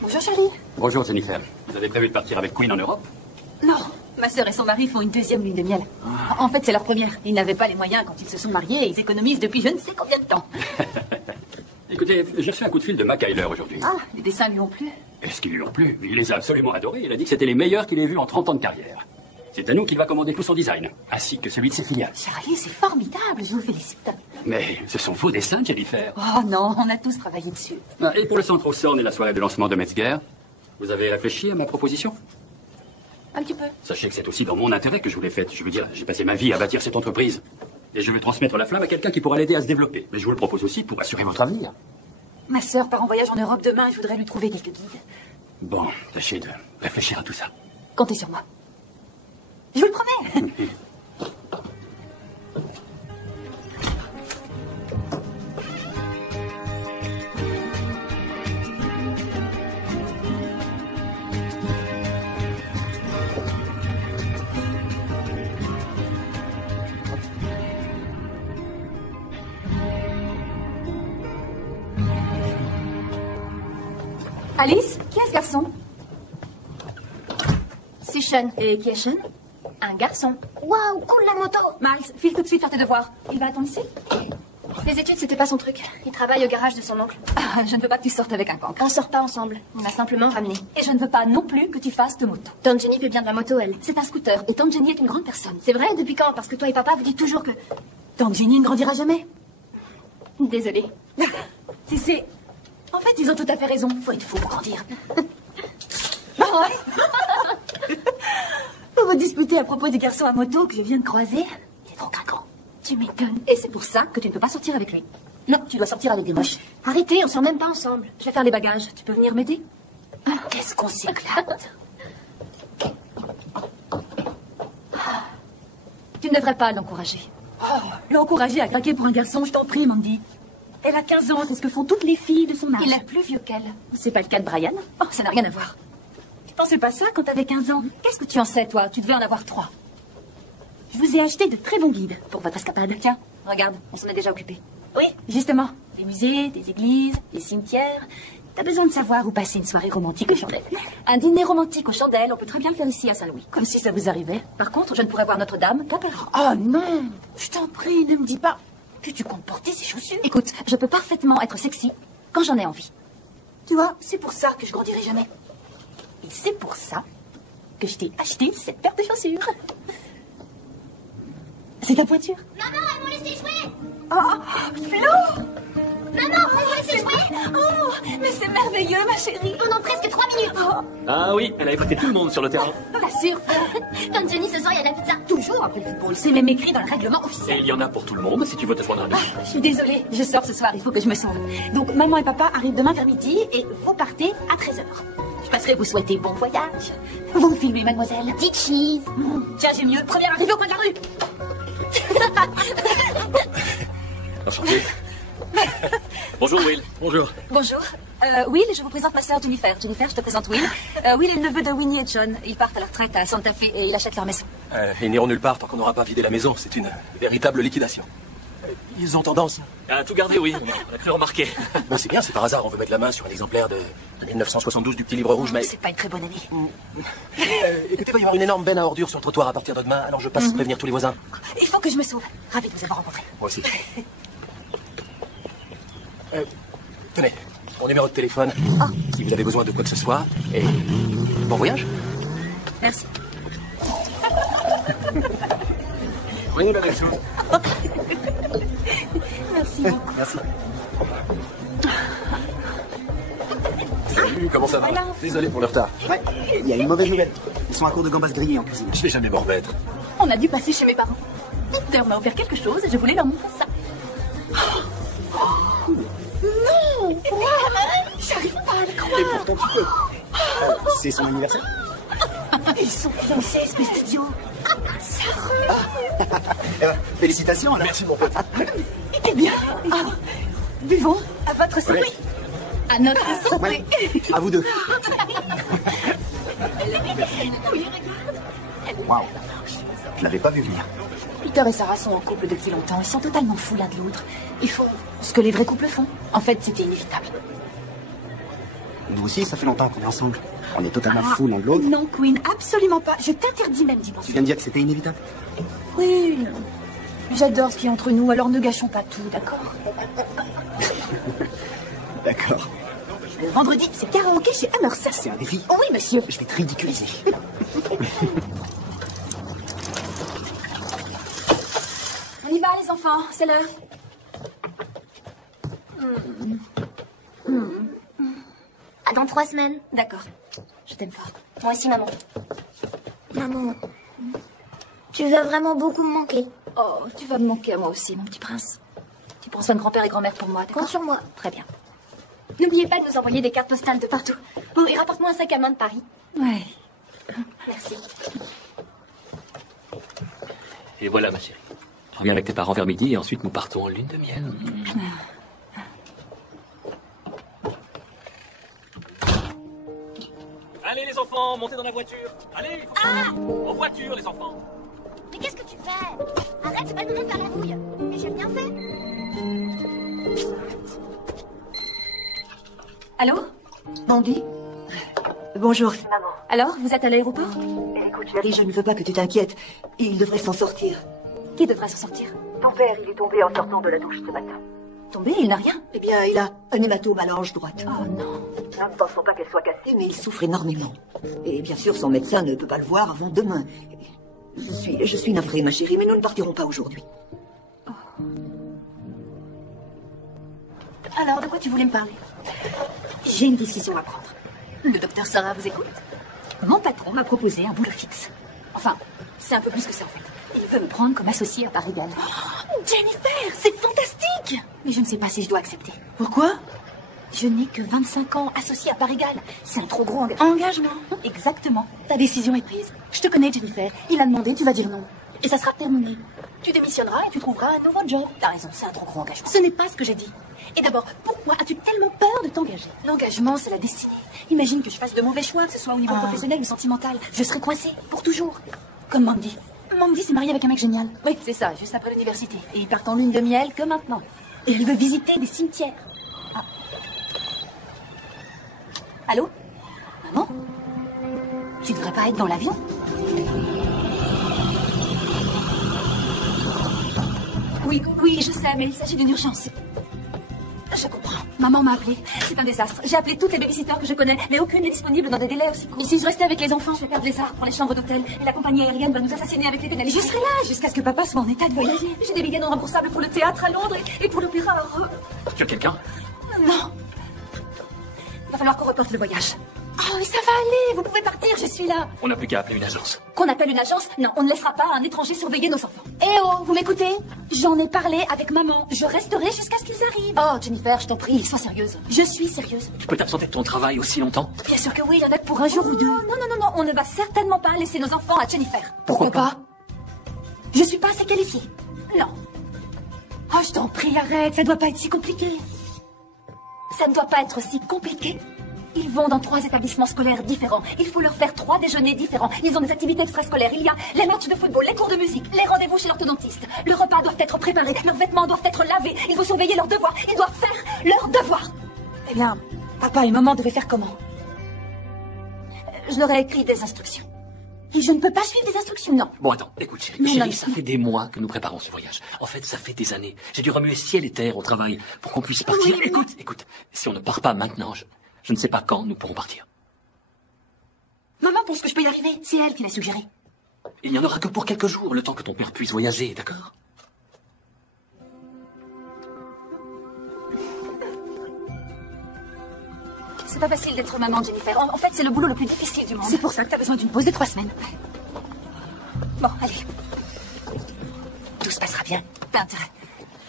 Bonjour chérie. Bonjour Jennifer. Vous avez prévu de partir avec Queen en Europe? Non, ma sœur et son mari font une deuxième lune de miel. En fait, c'est leur première. Ils n'avaient pas les moyens quand ils se sont mariés et ils économisent depuis je ne sais combien de temps. Écoutez, j'ai reçu un coup de fil de Mac aujourd'hui. Ah, les dessins lui ont plu. Est-ce qu'ils lui ont plu? Il les a absolument adorés. Il a dit que c'était les meilleurs qu'il ait vus en 30 ans de carrière. C'est à nous qu'il va commander tout son design, ainsi que celui de ses filiales. Charlie, c'est formidable, je vous félicite. Mais ce sont vos dessins, Jennifer. Oh non, on a tous travaillé dessus. Ah, et pour le centre Aussorn et la soirée de lancement de Metzger, vous avez réfléchi à ma proposition? Un petit peu. Sachez que c'est aussi dans mon intérêt que je vous l'ai faite. Je veux dire, j'ai passé ma vie à bâtir cette entreprise. Et je veux transmettre la flamme à quelqu'un qui pourra l'aider à se développer. Mais je vous le propose aussi pour assurer votre avenir. Ma sœur part en voyage en Europe demain et je voudrais lui trouver quelques guides. Bon, tâchez de réfléchir à tout ça. Comptez sur moi. Je vous le promets. Alice, qui est ce garçon? C'est Sean. Et qui est Sean? Un garçon. Waouh, cool la moto. Miles, file tout de suite faire tes devoirs. Il va à ton lycée? Les études, c'était pas son truc. Il travaille au garage de son oncle. Ah, je ne veux pas que tu sortes avec un cancre. On sort pas ensemble. On m'a simplement ramené. Et je ne veux pas non plus que tu fasses de moto. Tante Jenny fait bien de la moto, elle. C'est un scooter et Tante Jenny est une grande personne. C'est vrai, depuis quand? Parce que toi et papa, vous dites toujours que... Tante Jenny ne grandira jamais. Désolée. Si c'est... En fait, ils ont tout à fait raison. Faut être fou pour grandir. Ah ouais. On va discuter à propos du garçon à moto que je viens de croiser. Il est trop craquant. Tu m'étonnes. Et c'est pour ça que tu ne peux pas sortir avec lui. Non, tu dois sortir avec des moches. Arrêtez, on sort même pas ensemble. Je vais faire les bagages. Tu peux venir m'aider? Qu'est-ce qu'on s'éclate. Tu ne devrais pas l'encourager. L'encourager à craquer pour un garçon, je t'en prie, Mandy. Elle a 15 ans, c'est ce que font toutes les filles de son âge. Il est plus vieux qu'elle. C'est pas le cas de Brian? Oh, ça n'a rien à voir. Tu pensais pas ça quand t'avais 15 ans? Qu'est-ce que tu en sais, toi? Tu devais en avoir 3. Je vous ai acheté de très bons guides pour votre escapade. Tiens, regarde, on s'en est déjà occupé. Oui, justement. Des musées, des églises, des cimetières. T'as besoin de savoir où passer une soirée romantique aux chandelles. Un dîner romantique aux chandelles, on peut très bien le faire ici à Saint-Louis. Comme si ça vous arrivait. Par contre, je ne pourrais voir Notre-Dame qu'à Paris. Oh non! Je t'en prie, ne me dis pas que tu comptes porter ces chaussures. Écoute, je peux parfaitement être sexy quand j'en ai envie. Tu vois, c'est pour ça que je grandirai jamais. Et c'est pour ça que je t'ai acheté cette paire de chaussures. C'est ta voiture? Maman, elles m'ont laissé jouer. Oh, Flo! Maman, elles m'ont laissé jouer. Oh, mais c'est merveilleux, ma chérie. Pendant presque 3 minutes. Oh, Ah oui, elle a écouté tout le monde sur le terrain. t'assures? Tante Jenny, ce soir, il y a de la pizza. Toujours après le football, c'est même écrit dans le règlement Et officiel. il y en a pour tout le monde si tu veux te joindre à nous. Je suis désolée, je sors ce soir, il faut que je me sauve. Donc maman et papa arrivent demain vers midi et vous partez à 13h. Je passerai vous souhaiter bon voyage. Vous me filmez, mademoiselle. Dites cheese. Tiens, j'ai mieux. Première arrivée au coin de la rue. Enchanté. Bonjour Will. Bonjour. Bonjour. Will, je vous présente ma sœur Jennifer. Jennifer, je te présente Will. Will est le neveu de Winnie et John. Ils partent à la retraite à Santa Fe et ils achètent leur maison. Ils n'iront nulle part tant qu'on n'aura pas vidé la maison. C'est une véritable liquidation. Ils ont tendance à tout garder, oui. On a cru remarquer. Ben, c'est bien, c'est par hasard. On veut mettre la main sur un exemplaire de 1972 du Petit Livre Rouge, mais... C'est pas une très bonne année. Écoutez, il va y avoir une énorme benne à ordures sur le trottoir à partir de demain, alors je passe prévenir tous les voisins. Il faut que je me sauve. Ravie de vous avoir rencontré. Moi aussi. Tenez, mon numéro de téléphone, si vous avez besoin de quoi que ce soit, et bon voyage. Merci. Oui, la chose. Merci beaucoup. Merci. Salut, comment ça va? Désolé pour le retard. Ouais, il y a une mauvaise nouvelle. Ils sont à court de gambas grillées en cuisine. Je vais jamais m'en remettre. On a dû passer chez mes parents. Docteur m'a offert quelque chose et je voulais leur montrer ça. Non! J'arrive pas à le croire. Et pourtant tu peux. C'est son anniversaire. Ils sont fiancés, espèce d'idiot. Félicitations alors. Merci mon pote. Eh bien, buvons à votre santé. Ouais. À notre santé. Ouais. À vous deux. Oui, regarde. Waouh. Je l'avais pas vu venir. Peter et Sarah sont en couple depuis longtemps. Ils sont totalement fous l'un de l'autre. Ils font ce que les vrais couples font. En fait, c'était inévitable. Nous aussi, ça fait longtemps qu'on est ensemble. On est totalement fous l'un de l'autre. Non, Queen, absolument pas. Je t'interdis même d'y penser. Tu viens de dire que c'était inévitable. Oui, j'adore ce qu'il y a entre nous, alors ne gâchons pas tout, d'accord? D'accord. Le vendredi, c'est karaoké chez Hammersat. C'est un défi. Oui, monsieur. Je vais te ridiculiser. On y va, les enfants, c'est l'heure. À dans 3 semaines. D'accord. Je t'aime fort. Moi aussi, maman. Maman, tu vas vraiment beaucoup me manquer. Oh, tu vas me manquer à moi aussi, mon petit prince. Tu prends soin de grand-père et grand-mère pour moi, d'accord? Compte sur moi. Très bien. N'oubliez pas de nous envoyer des cartes postales de partout. Oh, et rapporte-moi un sac à main de Paris. Ouais. Merci. Et voilà, ma chérie. Reviens avec tes parents vers midi et ensuite nous partons en lune de miel. Allez, les enfants, montez dans la voiture. Allez, il faut en voiture, les enfants. Mais qu'est-ce que tu fais? Arrête, c'est pas le moment de faire la douille. Mais j'ai bien fait. Allô? Mandy? Bonjour, c'est maman. Alors, vous êtes à l'aéroport? Écoute, chérie, je ne veux pas que tu t'inquiètes. Il devrait s'en sortir. Qui devrait s'en sortir? Ton père, il est tombé en sortant de la douche ce matin. Tombé, il n'a rien? Eh bien, il a un hématome à l'ange droite. Oh non. Nous ne pensons pas qu'elle soit cassée, mais il souffre énormément. Et bien sûr, son médecin ne peut pas le voir avant demain. Je suis navrée, ma chérie, mais nous ne partirons pas aujourd'hui. Alors, de quoi tu voulais me parler? J'ai une décision à prendre. Le docteur Sarah vous écoute? Mon patron m'a proposé un boulot fixe. Enfin, c'est un peu plus que ça en fait. Il veut me prendre comme associé à part égale. Oh, Jennifer, c'est fantastique! Mais je ne sais pas si je dois accepter. Pourquoi? Je n'ai que 25 ans associé à part égale. C'est un trop gros engagement. Exactement. Ta décision est prise. Je te connais, Jennifer. Il a demandé, tu vas dire non. Et ça sera terminé. Tu démissionneras et tu trouveras un nouveau job. T'as raison, c'est un trop gros engagement. Ce n'est pas ce que j'ai dit. Et d'abord, pourquoi as-tu tellement peur de t'engager? L'engagement, c'est la destinée. Imagine que je fasse de mauvais choix, que ce soit au niveau professionnel ou sentimental. Je serai coincée, pour toujours. Comme Mandy. Mandy s'est mariée avec un mec génial. Oui, c'est ça, juste après l'université. Et ils partent en lune de miel que maintenant. Et il veut visiter des cimetières. Ah. Allô? Maman? Tu devrais pas être dans l'avion? Oui, je sais, mais il s'agit d'une urgence. Je comprends. Maman m'a appelé. C'est un désastre. J'ai appelé toutes les babysitters que je connais, mais aucune n'est disponible dans des délais aussi courts. Et si je restais avec les enfants, je vais perdre les arts pour les chambres d'hôtel. Et la compagnie aérienne va nous assassiner avec les pénalités. Je serai là jusqu'à ce que papa soit en état de voyager. J'ai des billets non remboursables pour le théâtre à Londres et pour l'opéra. Tu as quelqu'un? Non. Il va falloir qu'on reporte le voyage. Oh, mais ça va aller. Vous pouvez partir, je suis là. On n'a plus qu'à appeler une agence. Qu'on appelle une agence? Non, on ne laissera pas un étranger surveiller nos enfants. Eh oh, vous m'écoutez? J'en ai parlé avec maman. Je resterai jusqu'à ce qu'ils arrivent. Oh, Jennifer, je t'en prie, sois sérieuse. Je suis sérieuse. Tu peux t'absenter de ton travail aussi longtemps? Bien sûr que oui, il y en a que pour un jour ou deux. Non, on ne va certainement pas laisser nos enfants à Jennifer. Pourquoi pas? Je suis pas assez qualifiée. Non. Oh, je t'en prie, arrête, ça doit pas être si compliqué. Ça ne doit pas être si compliqué. Ils vont dans 3 établissements scolaires différents. Il faut leur faire 3 déjeuners différents. Ils ont des activités extrascolaires. Il y a les matchs de football, les cours de musique, les rendez-vous chez l'orthodontiste. Les repas doivent être préparés, leurs vêtements doivent être lavés. Il faut surveiller leurs devoirs. Ils doivent faire leurs devoirs. Eh bien, papa et maman devaient faire comment? Je leur ai écrit des instructions. Et je ne peux pas suivre des instructions, non. Bon, attends, écoute, chérie. Non, Chérie, ça fait des mois que nous préparons ce voyage. En fait, ça fait des années. J'ai dû remuer ciel et terre au travail pour qu'on puisse partir. Oui, mais- Écoute, si on ne part pas maintenant, je ne sais pas quand nous pourrons partir. Maman pense que je peux y arriver. C'est elle qui l'a suggéré. Il n'y en aura que pour quelques jours, le temps que ton père puisse voyager, d'accord? C'est pas facile d'être maman, Jennifer. En fait, c'est le boulot le plus difficile du monde. C'est pour ça que t'as besoin d'une pause de 3 semaines. Bon, allez. Tout se passera bien. T'as intérêt.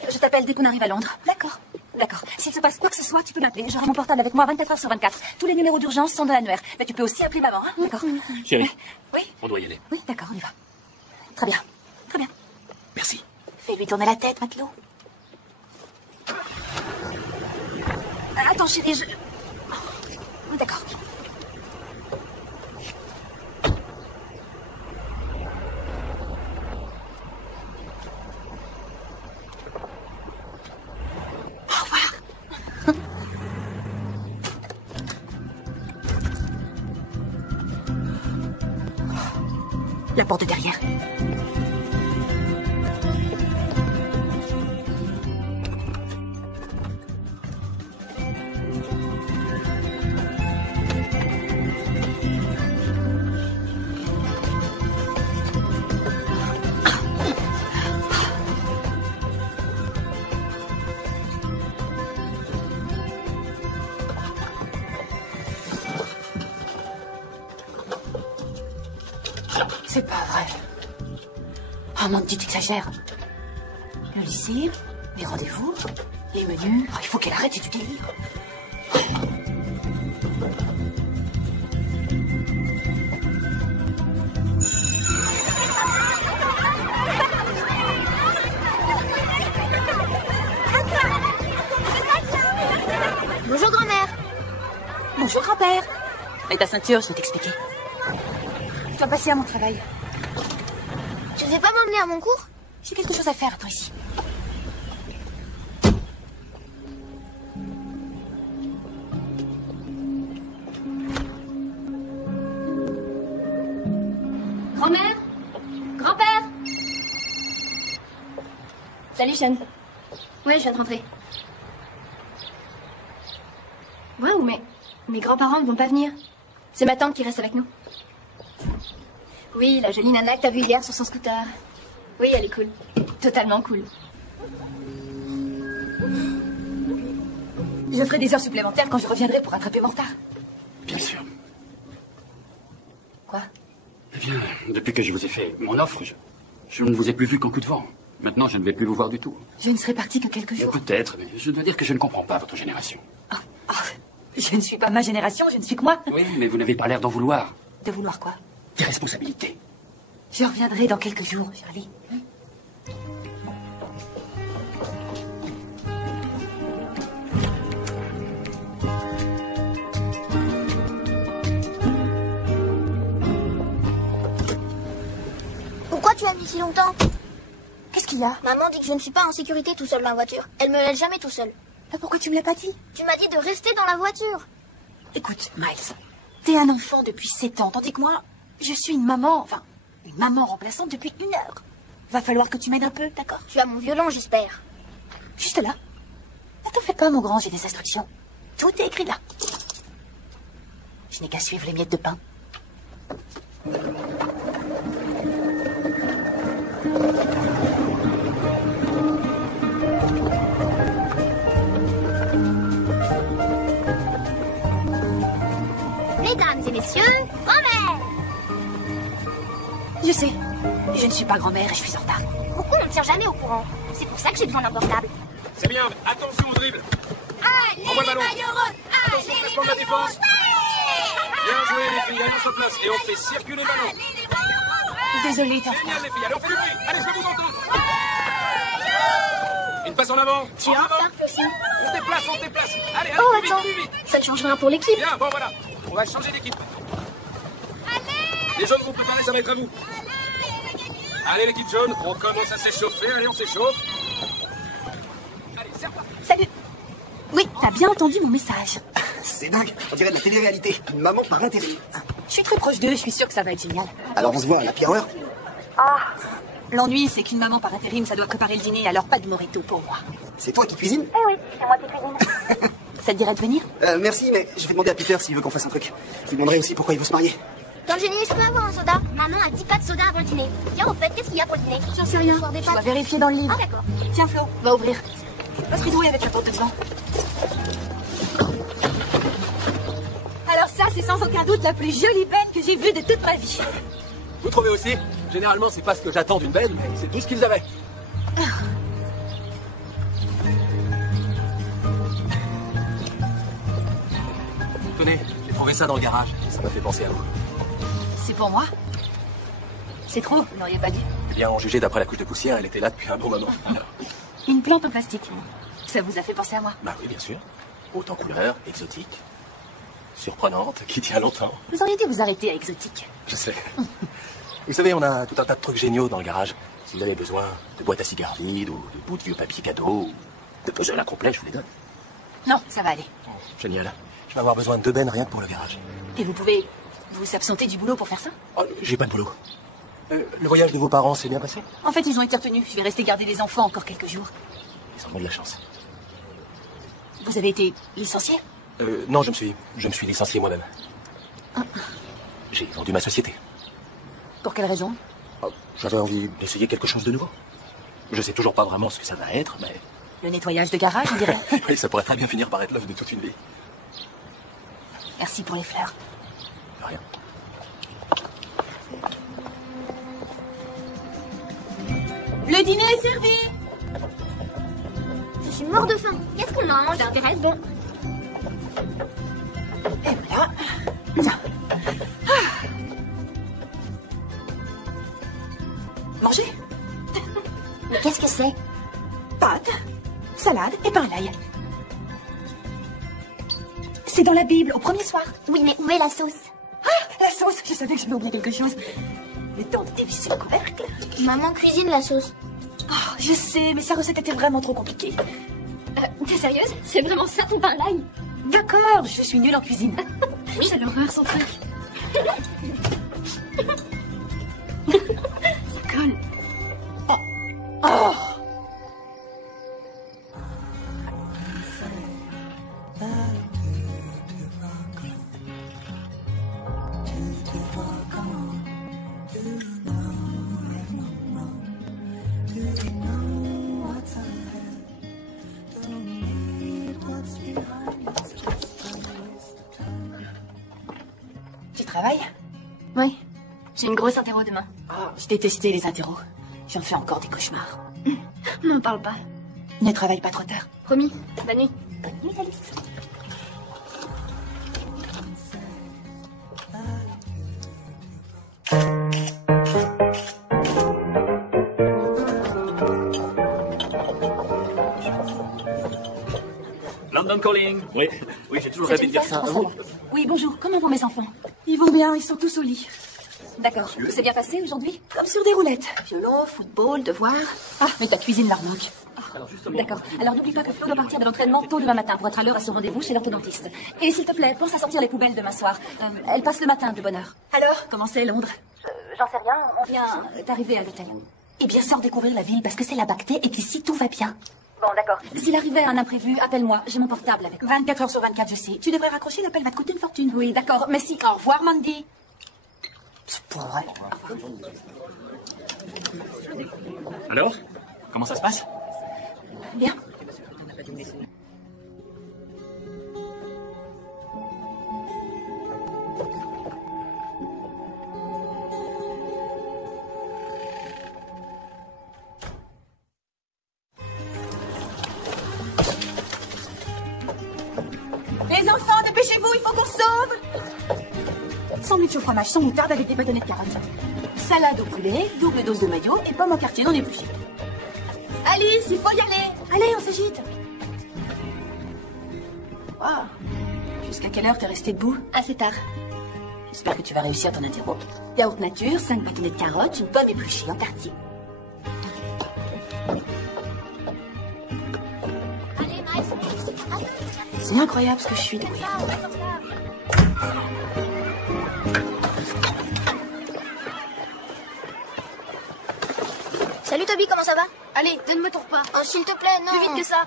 Je t'appelle dès qu'on arrive à Londres. D'accord. D'accord. S'il se passe quoi que ce soit, tu peux m'appeler. J'aurai mon portable avec moi 24 heures sur 24. Tous les numéros d'urgence sont dans l'annuaire. Mais tu peux aussi appeler maman, hein? D'accord. Chérie, Oui? on doit y aller. Oui, d'accord, on y va. Très bien. Très bien. Merci. Fais-lui tourner la tête, matelot. Attends, chérie, je... Oh, d'accord. porte de derrière. C'est pas vrai. Ah, mon Dieu, t'exagères. Le lycée, les rendez-vous, les menus. Ah, il faut qu'elle arrête, c'est du délire. Bonjour grand-mère. Bonjour, grand-père. Et ta ceinture, je vais t'expliquer. Je dois passer à mon travail. Tu veux pas m'emmener à mon cours? J'ai quelque chose à faire, attends ici. Grand-mère? Grand-père? Salut, Sean. Ouais, je viens de rentrer. Waouh, mais mes grands-parents ne vont pas venir. C'est ma tante qui reste avec nous. Oui, la jolie nana que t'as vue hier sur son scooter. Oui, elle est cool. Totalement cool. Je ferai des heures supplémentaires quand je reviendrai pour rattraper mon retard. Bien sûr. Quoi? Eh bien, depuis que je vous ai fait mon offre, je ne vous ai plus vu qu'en coup de vent. Maintenant, je ne vais plus vous voir du tout. Je ne serai partie que quelques jours. Peut-être, mais je dois dire que je ne comprends pas votre génération. Je ne suis pas ma génération, je ne suis que moi. Oui, mais vous n'avez pas l'air d'en vouloir. De vouloir quoi? Des responsabilités. Je reviendrai dans quelques jours, Charlie. Pourquoi tu as mis si longtemps? Qu'est-ce qu'il y a? Maman dit que je ne suis pas en sécurité tout seul dans la voiture. Elle me laisse jamais tout seul. Pourquoi tu me l'as pas dit? Tu m'as dit de rester dans la voiture. Écoute, Miles, t'es un enfant depuis 7 ans, tandis que moi, je suis une maman, enfin, une maman remplaçante depuis 1 heure. Va falloir que tu m'aides un peu, d'accord? Tu as mon violon, j'espère. Juste là. Ne t'en fais pas, mon grand, j'ai des instructions. Tout est écrit là. Je n'ai qu'à suivre les miettes de pain. Mesdames et messieurs, grand-mère! Je sais, je ne suis pas grand-mère et je suis en retard. Pourquoi on ne tient jamais au courant? C'est pour ça que j'ai besoin d'un portable. C'est bien, attention au dribble. Allez, Envoie le ballon. maillots roses! Attention au placement de la défense. Bien joué les filles, allez on se place et on fait circuler le ballon. Désolée, t'en Génial les filles, allez on fait du bruit. Allez, je veux vous entendre. Une passe en avant. Tu es en retard, Flossie. On se déplace, on se déplace. Allez, allez, Oh, plus vite, attends, plus vite. ça ne change rien pour l'équipe. Bien, bon voilà. On va changer d'équipe. Les jaunes, vous préparez, ça va être à vous. Allez l'équipe jaune, on commence à s'échauffer. Allez, on s'échauffe. Allez, c'est reparti. Salut. Oui, t'as bien entendu mon message. C'est dingue, on dirait de la télé-réalité. Une maman par intérim. Je suis très proche d'eux, je suis sûre que ça va être génial. Alors on se voit à la pire heure. L'ennui, c'est qu'une maman par intérim, ça doit préparer le dîner, alors pas de morito pour moi. C'est toi qui cuisines? Eh oui, c'est moi qui cuisine. Ça te dirait de venir? Merci, mais je vais demander à Peter s'il veut qu'on fasse un truc. Je lui demanderai aussi pourquoi il veut se marier. Virginie, je peux avoir un soda? Maman a dit pas de soda avant le dîner. Tiens, au fait, qu'est-ce qu'il y a pour le dîner? J'en sais rien. Des Je dois pâtes. vérifier dans le livre. Ah, d'accord. Tiens, Flo, va ouvrir. Va se ridouiller avec la porte devant. Alors ça, c'est sans aucun doute la plus jolie benne que j'ai vue de toute ma vie. Vous trouvez aussi? Généralement, c'est pas ce que j'attends d'une belle, mais c'est tout ce qu'ils avaient. Tenez, j'ai trouvé ça dans le garage. Ça m'a fait penser à vous. C'est pour moi? C'est trop, vous n'auriez pas dit. Eh bien, en jugé d'après la couche de poussière, elle était là depuis un bon moment. Alors, Une plante en plastique. Ça vous a fait penser à moi. bah oui, bien sûr. Haute en couleur, exotique, surprenante, qui tient longtemps. Vous auriez dû vous arrêter à exotique. Je sais. Vous savez, on a tout un tas de trucs géniaux dans le garage. Si vous avez besoin de boîtes à cigares vides, ou de bouts de vieux papier cadeau, ou de puzzles incomplets, je vous les donne. Non, ça va aller. Génial. Je vais avoir besoin de 2 bennes rien que pour le garage. Et vous pouvez vous absenter du boulot pour faire ça? Oh, j'ai pas de boulot. Le voyage de vos parents s'est bien passé? En fait, ils ont été retenus. Je vais rester garder les enfants encore quelques jours. Ils ont de la chance. Vous avez été licencié? Non, je me suis licencié moi-même. J'ai vendu ma société. Pour quelle raison? J'avais envie d'essayer quelque chose de nouveau. Je sais toujours pas vraiment ce que ça va être, mais... Le nettoyage de garage, on dirait. Oui, ça pourrait très bien finir par être l'œuvre de toute une vie. Merci pour les fleurs. De rien. Le dîner est servi. Je suis mort de faim. Qu'est-ce qu'on mange? Ça intéresse, bon. Et voilà. Tiens. Mangez. Mais qu'est-ce que c'est? Pâtes, salade et pain à l'ail. C'est dans la Bible, au premier soir. Oui, mais où est la sauce? Ah, la sauce. Je savais que j'avais oublié quelque chose. Le temps de dévisser le couvercle. Maman cuisine la sauce. Oh, je sais, mais sa recette était vraiment trop compliquée. T'es sérieuse? C'est vraiment ça ton pain à l'ail? D'accord, je suis nulle en cuisine. Oui, c'est l'horreur son truc. Ça colle. Oh. Oh. Tu travailles? Oui. J'ai une grosse interro demain. Oh, je détestais les interros. J'en fais encore des cauchemars. M'en parle pas. Ne travaille pas trop tard. Promis. Bonne nuit. Bonne nuit, Alice. London Calling. Oui, j'ai toujours rêvé de dire ça. Oui, bonjour. Comment vont mes enfants? Ils vont bien, ils sont tous au lit. D'accord. C'est bien passé aujourd'hui? Comme sur des roulettes. Violon, football, devoirs. Ah, mais ta cuisine leur manque. D'accord. Alors n'oublie pas que Flo doit partir de l'entraînement tôt demain matin pour être à l'heure à son rendez-vous chez l'orthodontiste. Et s'il te plaît, pense à sortir les poubelles demain soir. Elle passe le matin de bonne heure. Alors, comment c'est Londres? J'en sais rien. On vient d'arriver à l'hôtel. Eh bien, sors découvrir la ville parce que c'est la Bactée et qu'ici tout va bien. Bon, d'accord. S'il arrivait un imprévu, appelle-moi. J'ai mon portable avec moi. 24 heures sur 24, je sais. Tu devrais raccrocher, l'appel va te coûter une fortune. Oui, d'accord. Mais si. Au revoir, Mandy. C'est pas vrai. Alors? Comment ça se passe? Bien. Les enfants, dépêchez-vous, il faut qu'on sauve. Sandwich au fromage sans moutarde avec des bâtonnets de carottes. Salade au poulet, double dose de maillot et pommes en quartier non épluchées. Alice, il faut y aller. Allez, on s'agite. Wow. Jusqu'à quelle heure t'es restée debout? Assez tard. J'espère que tu vas réussir ton interro. Yaourt nature, 5 bâtonnets de carottes, une pomme épluchée en quartier. Allez, Miles. C'est incroyable ce que je suis douée. Salut Toby, comment ça va? Allez, donne-moi ton repas. Oh, s'il te plaît, non. Plus vite que ça.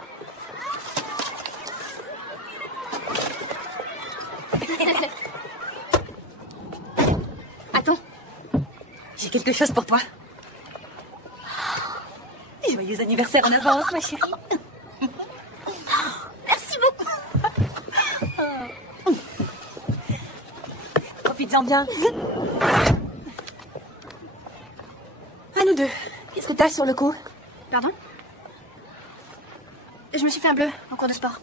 Attends. J'ai quelque chose pour toi. Joyeux anniversaire en avance, ma chérie. Merci beaucoup. Profites-en bien. À nous deux. Qu'est-ce que t'as sur le cou? Pardon? Je me suis fait un bleu en cours de sport.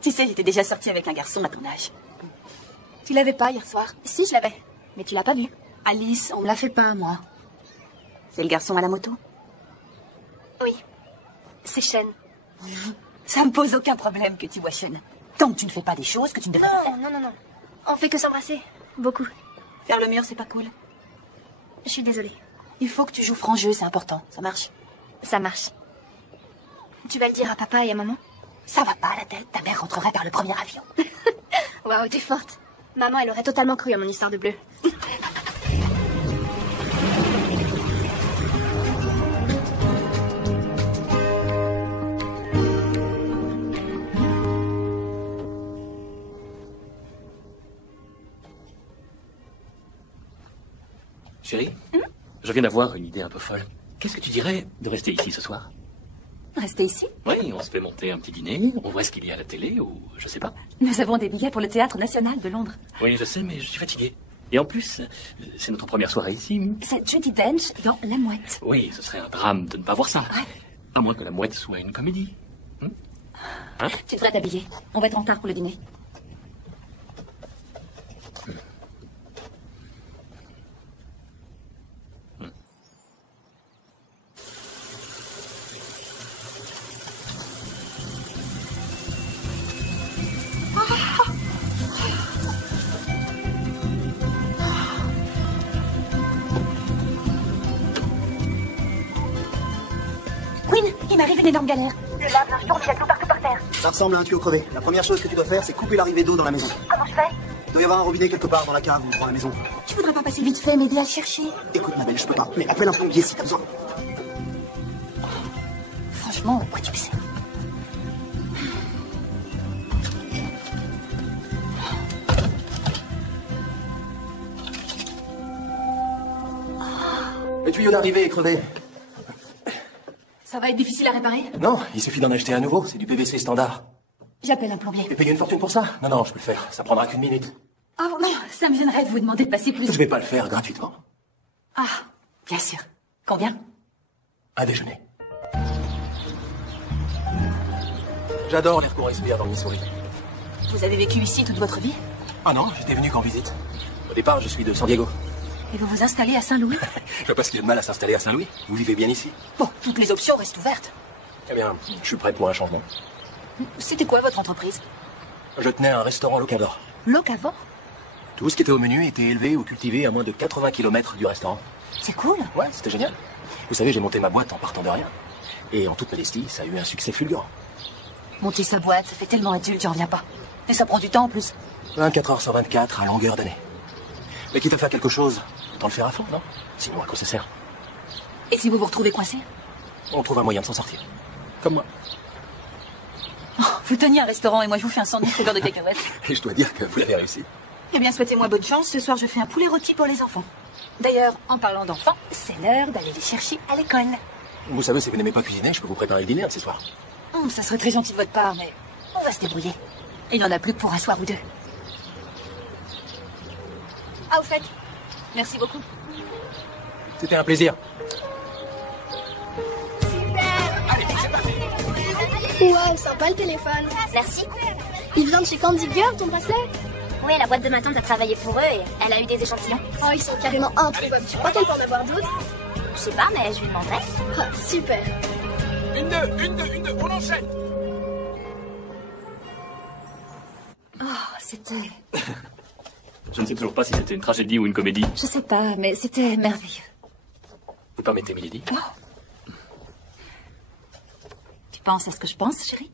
Tu sais, j'étais déjà sortie avec un garçon à ton âge. Tu l'avais pas hier soir? Si, je l'avais. Mais tu l'as pas vu. Alice, on me la fait pas, moi. C'est le garçon à la moto? Oui. C'est Shane. Ça me pose aucun problème que tu vois Sean. Tant que tu ne fais pas des choses que tu ne devrais pas faire. Non. On fait que s'embrasser. Beaucoup. Faire le mur, c'est pas cool. Je suis désolée. Il faut que tu joues franc jeu, c'est important. Ça marche? Ça marche. Tu vas le dire à papa et à maman? Ça va pas à la tête. Ta mère rentrerait par le premier avion. Waouh, t'es forte. Maman, elle aurait totalement cru à mon histoire de bleu. Chérie, je viens d'avoir une idée un peu folle. Qu'est-ce que tu dirais de rester ici ce soir? Restez ici. Oui, on se fait monter un petit dîner, on voit ce qu'il y a à la télé, ou je sais pas. Nous avons des billets pour le Théâtre National de Londres. Oui, je sais, mais je suis fatigué. Et en plus, c'est notre première soirée ici. C'est Judi Dench dans La Mouette. Oui, ce serait un drame de ne pas voir ça. Ouais. À moins que La Mouette soit une comédie. Hein? Tu devrais t'habiller. On va être en retard pour le dîner. Quinn, il m'arrive une énorme galère. Le lave-linge tourne, il y a de l'eau partout par terre. Ça ressemble à un tuyau crevé. La première chose que tu dois faire, c'est couper l'arrivée d'eau dans la maison. Comment je fais? Il doit y avoir un robinet quelque part dans la cave ou dans la maison. Tu voudrais pas passer vite fait, m'aider à le chercher? Écoute, ma belle, je peux pas. Mais appelle un plombier si t'as besoin. Franchement, quoi tu sais? Le tuyau d'arrivée est crevé. Ça va être difficile à réparer? Non, il suffit d'en acheter un nouveau, c'est du PVC standard. J'appelle un plombier. Et payer une fortune pour ça? Non, non, je peux le faire, ça prendra qu'une minute. Ah non, ça me gênerait de vous demander de passer plus. Je vais pas le faire gratuitement. Ah, bien sûr. Combien? Un déjeuner. J'adore l'air qu'on respire dans le Missouri. Vous avez vécu ici toute votre vie? Ah non, j'étais venu qu'en visite. Au départ, je suis de San Diego. Et vous vous installez à Saint-Louis? Je vois pas ce qu'il y a de mal à s'installer à Saint-Louis. Vous vivez bien ici? Bon, toutes les options restent ouvertes. Eh bien, je suis prêt pour un changement. C'était quoi votre entreprise? Je tenais un restaurant locavore. Locavore? Tout ce qui était au menu était élevé ou cultivé à moins de 80 km du restaurant. C'est cool. Ouais, c'était génial. Vous savez, j'ai monté ma boîte en partant de rien. Et en toute modestie, ça a eu un succès fulgurant. Monter sa boîte, ça fait tellement adulte, j'en reviens pas. Et ça prend du temps en plus. 24 heures sur 24 à longueur d'année. Mais quitte à faire quelque chose, autant le faire à fond, non? Sinon, à quoi ça sert? Et si vous vous retrouvez coincé? On trouve un moyen de s'en sortir. Comme moi. Oh, vous teniez un restaurant et moi je vous fais un sandwich au beurre de cacahuètes. Et je dois dire que vous l'avez réussi. Eh bien, souhaitez-moi bonne chance. Ce soir, je fais un poulet rôti pour les enfants. D'ailleurs, en parlant d'enfants, c'est l'heure d'aller les chercher à l'école. Vous savez, si vous n'aimez pas cuisiner, je peux vous préparer le dîner un de ces soirs. Ça serait très gentil de votre part, mais on va se débrouiller. Il n'y en a plus que pour un soir ou deux. Ah, au fait, merci beaucoup. C'était un plaisir. Ouais, sympa le téléphone. Merci. Il vient de chez Candy Girl, ton bracelet? Oui, la boîte de ma tante a travaillé pour eux et elle a eu des échantillons. Oh, ils sont carrément introuvables. Tu crois qu'elle peut en avoir d'autres? Je sais pas, mais je lui demanderai. Ah, super. Une, deux, on enchaîne. Oh, c'était... Je ne sais toujours pas si c'était une tragédie ou une comédie. Je sais pas, mais c'était merveilleux. Vous permettez, Milady? Tu penses à ce que je pense, chérie?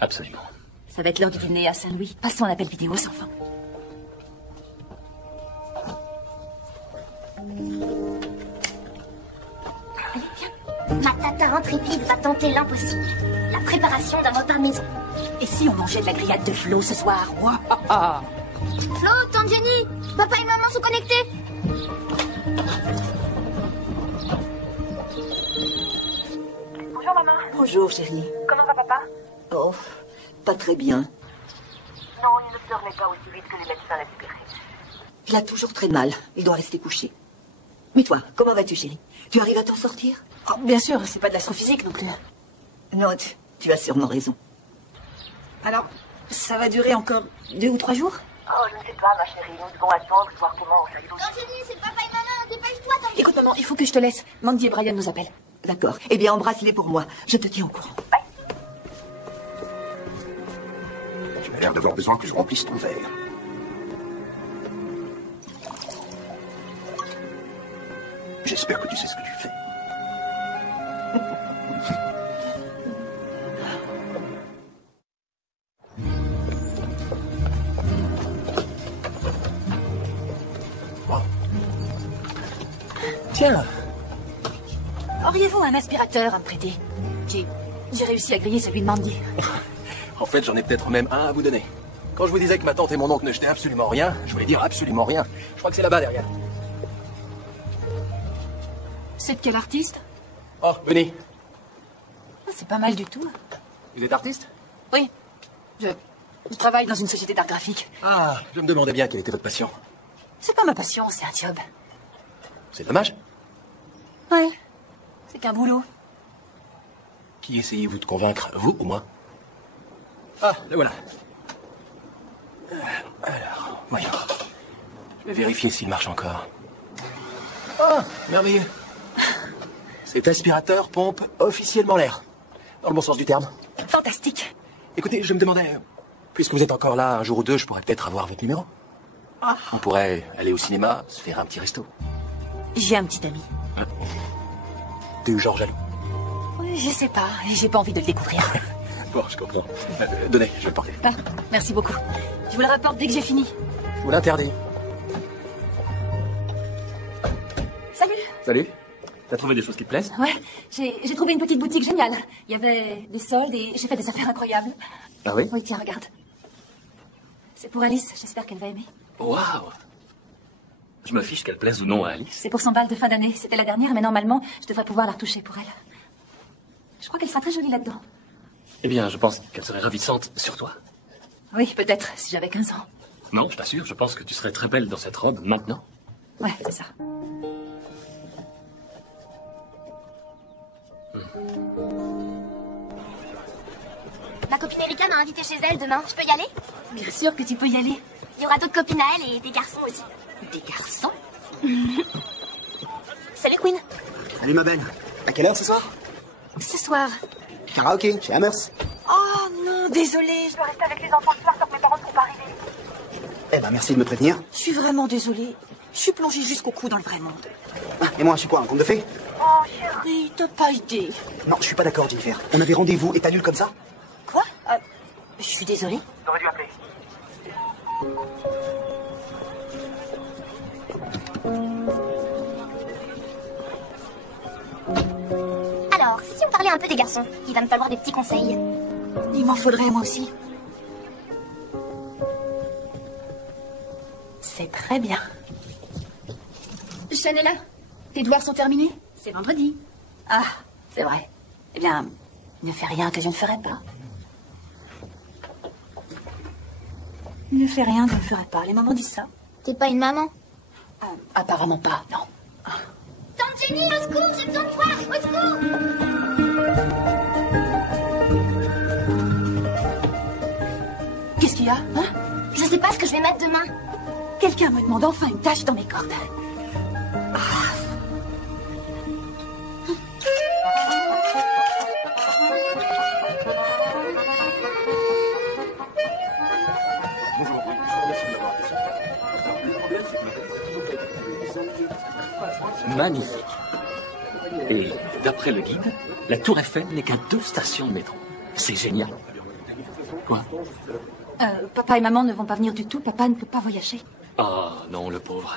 Absolument. Ça va être l'heure du dîner à Saint-Louis. Passons à l'appel vidéo, sans fin. Allez, viens. Ma tata intrépide va tenter l'impossible. La préparation d'un repas maison. Et si on mangeait de la grillade de Flo ce soir? Flo, tante Jenny, papa et maman sont connectés. Bonjour, maman. Bonjour, chérie. Comment va papa? Oh, pas très bien. Non, il ne se remet pas aussi vite que les médecins l'espéraient. Il a toujours très mal. Il doit rester couché. Mais toi, comment vas-tu, chérie? Tu arrives à t'en sortir? Oh, bien sûr, c'est pas de l'astrophysique non plus. Non, tu as sûrement raison. Alors, ça va durer encore 2 ou 3 jours? Oh, je ne sais pas, ma chérie. Nous devons attendre et voir comment ça évolue. Tante Jenny, c'est papa et maman. Dépêche-toi, tante Jenny. Écoute, maman, il faut que je te laisse. Mandy et Brian nous appellent. D'accord. Eh bien, embrasse-les pour moi. Je te tiens au courant. Tu as l'air d'avoir besoin que je remplisse ton verre. J'espère que tu sais ce que tu fais. Tiens, Auriez-vous un aspirateur à me prêter? J'ai réussi à griller celui de Mandy. en fait, j'en ai peut-être même un à vous donner. Quand je vous disais que ma tante et mon oncle ne jetaient absolument rien, je voulais dire absolument rien. Je crois que c'est là-bas derrière. C'est de quel artiste? Oh, venez. C'est pas mal du tout. Vous êtes artiste? Oui. Je travaille dans une société d'art graphique. Ah, je me demandais bien quelle était votre passion. C'est pas ma passion, c'est un job. C'est dommage. Ouais. C'est qu'un boulot. Qui essayez-vous de convaincre, vous ou moi? Ah, le voilà. Alors, voyons. Je vais vérifier s'il marche encore. Ah, merveilleux. Cet aspirateur pompe officiellement l'air. Dans le bon sens du terme. Fantastique. Écoutez, je me demandais, puisque vous êtes encore là un jour ou deux, je pourrais peut-être avoir votre numéro. Ah. On pourrait aller au cinéma, se faire un petit resto. J'ai un petit ami. T'es eu genre jaloux? Oui, je sais pas, j'ai pas envie de le découvrir. Bon, je comprends. Donnez, je vais le porter. Ah, merci beaucoup. Je vous le rapporte dès que j'ai fini. Je vous l'interdis. Salut. Salut. T'as trouvé des choses qui te plaisent? Ouais, j'ai trouvé une petite boutique géniale. Il y avait des soldes et j'ai fait des affaires incroyables. Ah oui? Oui, tiens, regarde. C'est pour Alice, j'espère qu'elle va aimer. Waouh! Je me fiche qu'elle plaise ou non à Alice. C'est pour son bal de fin d'année. C'était la dernière, mais normalement, je devrais pouvoir la retoucher pour elle. Je crois qu'elle sera très jolie là-dedans. Eh bien, je pense qu'elle serait ravissante sur toi. Oui, peut-être, si j'avais 15 ans. Non, je t'assure, je pense que tu serais très belle dans cette robe maintenant. Ouais, c'est ça. Ma copine Erika m'a invitée chez elle demain. Je peux y aller? Bien sûr que tu peux y aller. Il y aura d'autres copines à elle et des garçons aussi. Des garçons? Salut Queen. Salut ma belle. À quelle heure ce soir? Ce soir. Karaoké, chez Hammers. Oh non, désolée. Je dois rester avec les enfants ce soir tant que mes parents ne seront pas arrivés. Eh ben merci de me prévenir. Je suis vraiment désolée. Je suis plongée jusqu'au cou dans le vrai monde. Ah, et moi, je suis quoi, un conte de fées? Oh chérie, t'as pas idée. Non, je suis pas d'accord, Jennifer. On avait rendez-vous et t'annules comme ça? Quoi? Je suis désolée. T'aurais dû appeler. Alors, si on parlait un peu des garçons, il va me falloir des petits conseils. Il m'en faudrait moi aussi. C'est très bien. Chanella, tes devoirs sont terminés? C'est vendredi. Ah, c'est vrai. Eh bien, ne fais rien que je ne ferai pas. Ne fais rien que je ne ferai pas. Les mamans disent ça. T'es pas une maman? Apparemment pas, non. Tante Jenny, au secours, j'ai besoin de toi, au secours! Qu'est-ce qu'il y a, hein? Je sais pas ce que je vais mettre demain. Quelqu'un me demande enfin une tâche dans mes cordes. Magnifique. Et d'après le guide, la Tour Eiffel n'est qu'à 2 stations de métro. C'est génial. Quoi? Papa et maman ne vont pas venir du tout. Papa ne peut pas voyager. Oh non, le pauvre.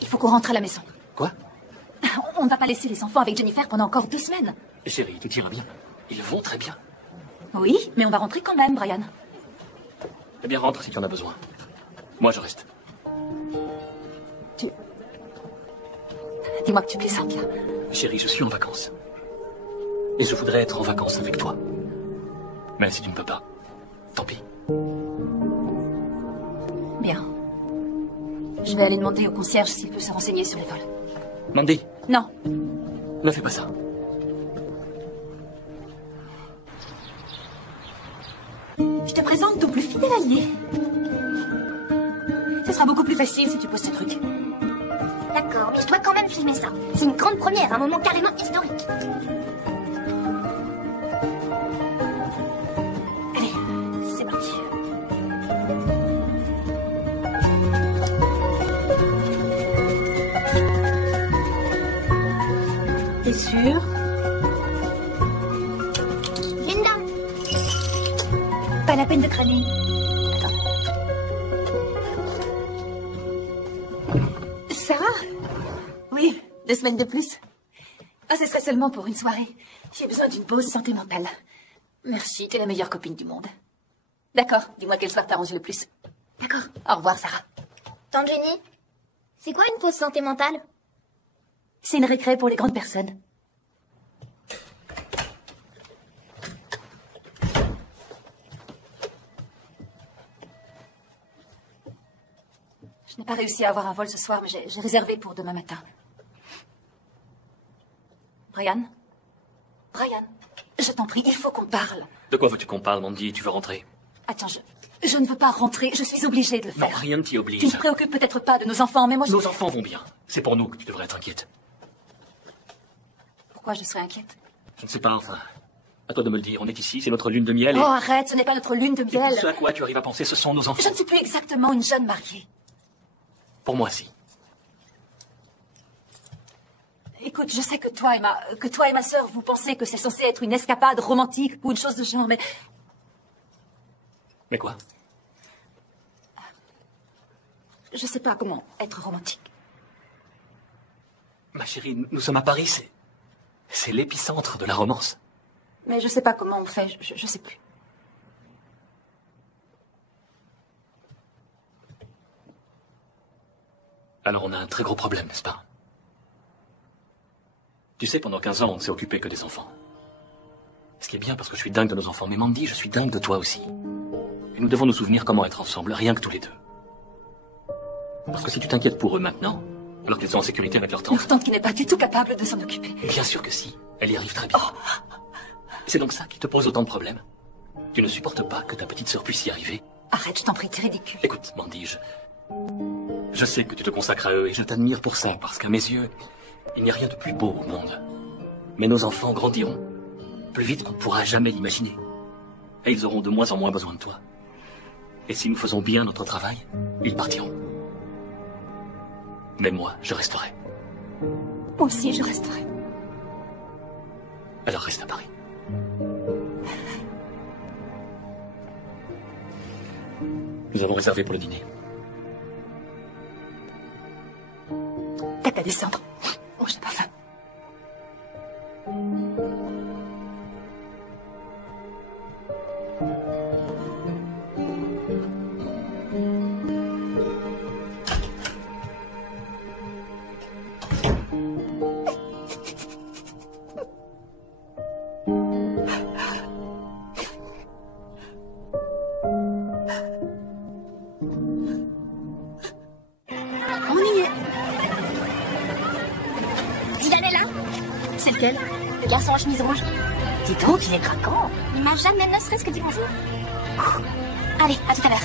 Il faut qu'on rentre à la maison. Quoi? On ne va pas laisser les enfants avec Jennifer pendant encore 2 semaines. Chérie, tout ira bien. Ils vont très bien. Oui, mais on va rentrer quand même, Brian. Eh bien, rentre si tu en as besoin. Moi, je reste. Dis-moi que tu plaisante, bien. Chérie, je suis en vacances. Et je voudrais être en vacances avec toi. Mais si tu ne peux pas, tant pis. Bien. Je vais aller demander au concierge s'il peut se renseigner sur les vols. Mandy, Non. ne fais pas ça. Je te présente ton plus fidèle allié. Ce sera beaucoup plus facile si tu poses ce truc. D'accord, mais je dois quand même filmer ça. C'est une grande première, un moment carrément historique. Allez, c'est parti. T'es sûr? Linda, Pas la peine de crâner. Attends. Sarah? Oui, 2 semaines de plus. Ah, ce serait seulement pour une soirée. J'ai besoin d'une pause sentimentale. Merci, t'es la meilleure copine du monde. D'accord, dis-moi quel soir t'arrange le plus. D'accord, au revoir, Sarah. Tante Jenny, c'est quoi une pause santé mentale? C'est une récré pour les grandes personnes. Je n'ai pas réussi à avoir un vol ce soir, mais j'ai réservé pour demain matin. Brian? Brian, je t'en prie, il faut qu'on parle. De quoi veux-tu qu'on parle, Mandy? Tu veux rentrer? Attends, je ne veux pas rentrer, je suis obligée de le faire. Non, rien ne t'y oblige. Tu ne te préoccupes peut-être pas de nos enfants, mais moi je... Nos enfants vont bien. C'est pour nous que tu devrais être inquiète. Pourquoi je serais inquiète? Je ne sais pas, enfin... À toi de me le dire, on est ici, c'est notre lune de miel et... Oh, arrête, ce n'est pas notre lune de Et miel. tout ce à quoi tu arrives à penser, ce sont nos enfants. Je ne suis plus exactement une jeune mariée. Pour moi, si. Écoute, je sais que toi et ma sœur, vous pensez que c'est censé être une escapade romantique ou une chose de genre, mais... Mais quoi? Je sais pas comment être romantique. Ma chérie, nous sommes à Paris, c'est l'épicentre de la romance. Mais je sais pas comment on fait, je sais plus. Alors on a un très gros problème, n'est-ce pas? Tu sais, pendant 15 ans, on ne s'est occupé que des enfants. Ce qui est bien parce que je suis dingue de nos enfants. Mais Mandy, je suis dingue de toi aussi. Et nous devons nous souvenir comment être ensemble, rien que tous les deux. Parce que si tu t'inquiètes pour eux maintenant, alors qu'ils sont en sécurité avec leur tante... Leur tante qui n'est pas du tout capable de s'en occuper. Bien sûr que si, elle y arrive très bien. C'est donc ça qui te pose autant de problèmes. Tu ne supportes pas que ta petite sœur puisse y arriver. Arrête, je t'en prie, t'es ridicule. Écoute, Mandy, je sais que tu te consacres à eux et je t'admire pour ça, parce qu'à mes yeux, il n'y a rien de plus beau au monde. Mais nos enfants grandiront plus vite qu'on ne pourra jamais l'imaginer. Et ils auront de moins en moins besoin de toi. Et si nous faisons bien notre travail, ils partiront. Mais moi, je resterai. Moi aussi, je resterai. Alors reste à Paris. Nous avons réservé pour le dîner. T'as qu'à descendre. Moi, je n'ai pas faim. On y est. Dylan est là? C'est lequel? Le garçon en chemise rouge. Dis donc, il est craquant. Il m'a jamais ne serait-ce que dit bonjour. Allez, à tout à l'heure.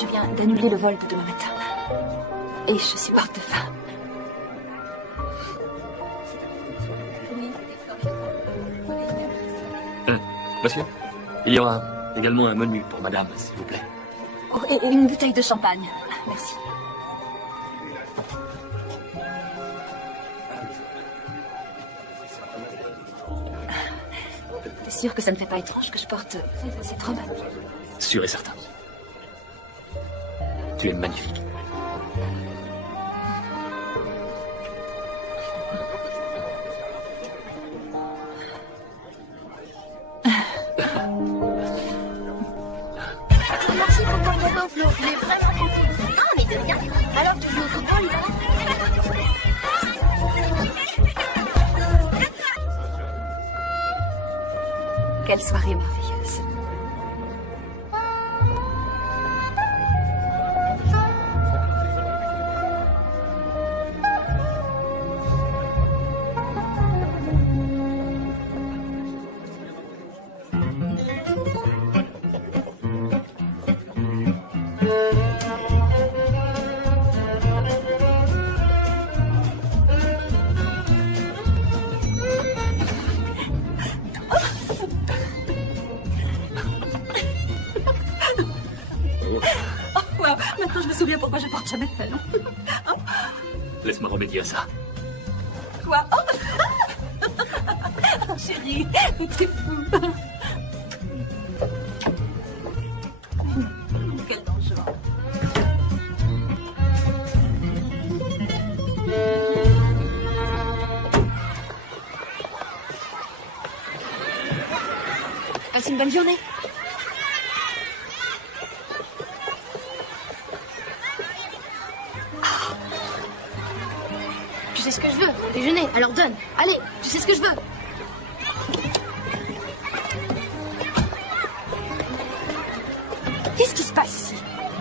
Je viens d'annuler le vol de demain matin. Et je suis morte de faim. Monsieur, il y aura également un menu pour madame, s'il vous plaît. Oh, et une bouteille de champagne. Merci. T'es sûr que ça ne fait pas étrange que je porte cette robe? Sûr et certain. Tu es magnifique. Merci pour ton gâteau, Flo. Il est vraiment trop cool. Ah, mais de rien. Alors, tu joues au football, là? Quelle soirée merveilleuse. souviens pourquoi je porte jamais de talons. Laisse-moi remédier à ça. Quoi? Oh chérie, t'es fou. Quel danger. Passe une bonne journée. Tu sais ce que je veux, mon déjeuner, alors donne. Allez, tu sais ce que je veux. Qu'est-ce qui se passe ici?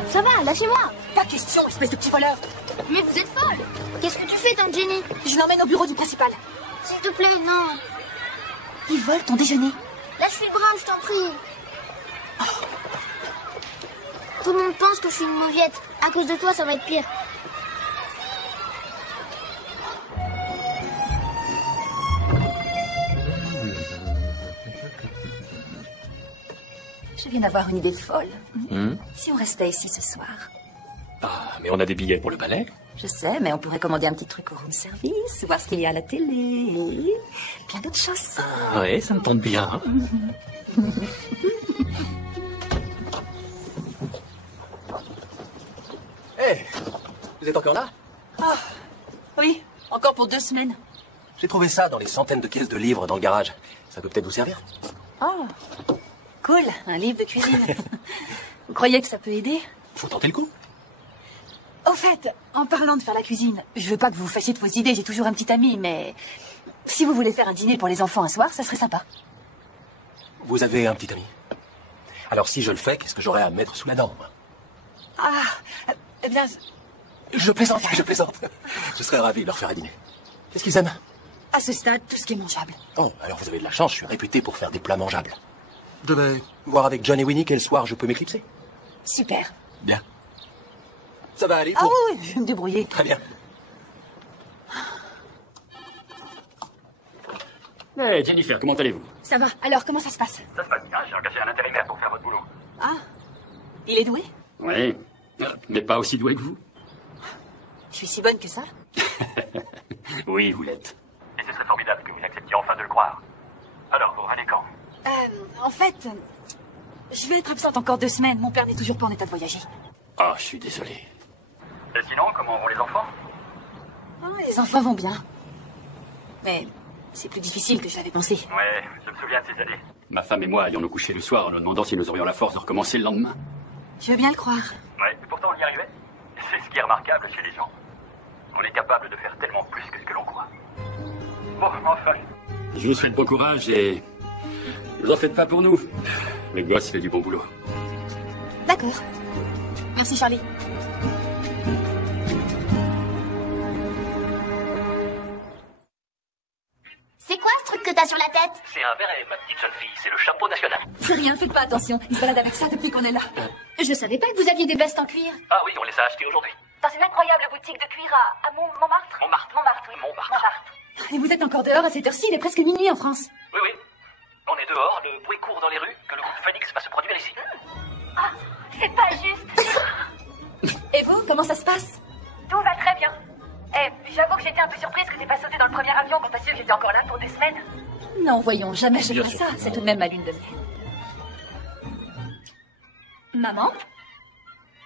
Ça va, lâchez-moi. Pas question, espèce de petit voleur. Mais vous êtes folle. Qu'est-ce que tu fais, tante Jenny? Je l'emmène au bureau du principal. S'il te plaît, non. Ils volent ton déjeuner. Lâche le bras, je t'en prie. Tout le monde pense que je suis une mauviette. À cause de toi, ça va être pire. Je viens d'avoir une idée folle. Si on restait ici ce soir. Ah, mais on a des billets pour le ballet. Je sais, mais on pourrait commander un petit truc au room service, voir ce qu'il y a à la télé, et plein d'autres choses. Oui, ça me tente bien. Hé, vous êtes encore là? Ah, oui, encore pour 2 semaines. J'ai trouvé ça dans les centaines de caisses de livres dans le garage. Ça peut peut-être vous servir. Oh, cool, un livre de cuisine. Vous croyez que ça peut aider? Faut tenter le coup. Au fait, en parlant de faire la cuisine, je veux pas que vous vous fassiez de vos idées, j'ai toujours un petit ami, mais si vous voulez faire un dîner pour les enfants un soir, ça serait sympa. Vous avez un petit ami. Alors si je le fais, qu'est-ce que j'aurais à mettre sous la dent, moi? Ah, eh bien, Je plaisante, je plaisante. Je serais ravi de leur faire un dîner. Qu'est-ce qu'ils aiment? à ce stade, tout ce qui est mangeable. Oh, alors vous avez de la chance, je suis réputé pour faire des plats mangeables. Je vais voir avec John et Winnie quel soir je peux m'éclipser. Super. Bien. Ça va aller Ah pour... oui, je vais me débrouiller. Très bien. Hey, Jennifer, comment allez-vous? Ça va. Alors, comment ça se passe? Ça se passe bien, j'ai engagé un intérimaire pour faire votre boulot. Ah, il est doué? Oui, mais pas aussi doué que vous. Je suis si bonne que ça? Oui, vous l'êtes. Et ce serait formidable que vous acceptiez enfin de le croire. Alors, vous râlez quand? En fait, je vais être absente encore 2 semaines. Mon père n'est toujours pas en état de voyager. Ah, je suis désolé. Et sinon, comment vont les enfants? Ah, les enfants vont bien. Mais c'est plus difficile que je l'avais pensé. Ouais, je me souviens de ces années. Ma femme et moi allions nous coucher le soir en nous demandant si nous aurions la force de recommencer le lendemain. Je veux bien le croire. Ouais, et pourtant on y arrivait. C'est ce qui est remarquable chez les gens. On est capable de faire tellement plus que ce que l'on croit. Bon, enfin. Je vous souhaite bon courage et... ne vous en faites pas pour nous. Le gosse fait du bon boulot. D'accord. Merci, Charlie. C'est quoi ce truc que t'as sur la tête? C'est un béret, ma petite jeune fille. C'est le chapeau national. C'est rien, faites pas attention. Il se balade avec ça depuis qu'on est là. Je savais pas que vous aviez des vestes en cuir. Ah oui, on les a achetées aujourd'hui. Dans une incroyable boutique de cuir à Montmartre. Montmartre, oui. Et vous êtes encore dehors à cette heure-ci, il est presque minuit en France. Oui, oui. On est dehors, le bruit court dans les rues, que le groupe Phoenix va se produire ici. Ah, c'est pas juste. Et vous, comment ça se passe? Tout va très bien. J'avoue que j'étais un peu surprise que t'aies pas sauté dans le premier avion quand t'as su que j'étais encore là pour 2 semaines. Non, voyons, jamais je Bien ferai sûr. ça. C'est tout de même ma lune de miel. Maman?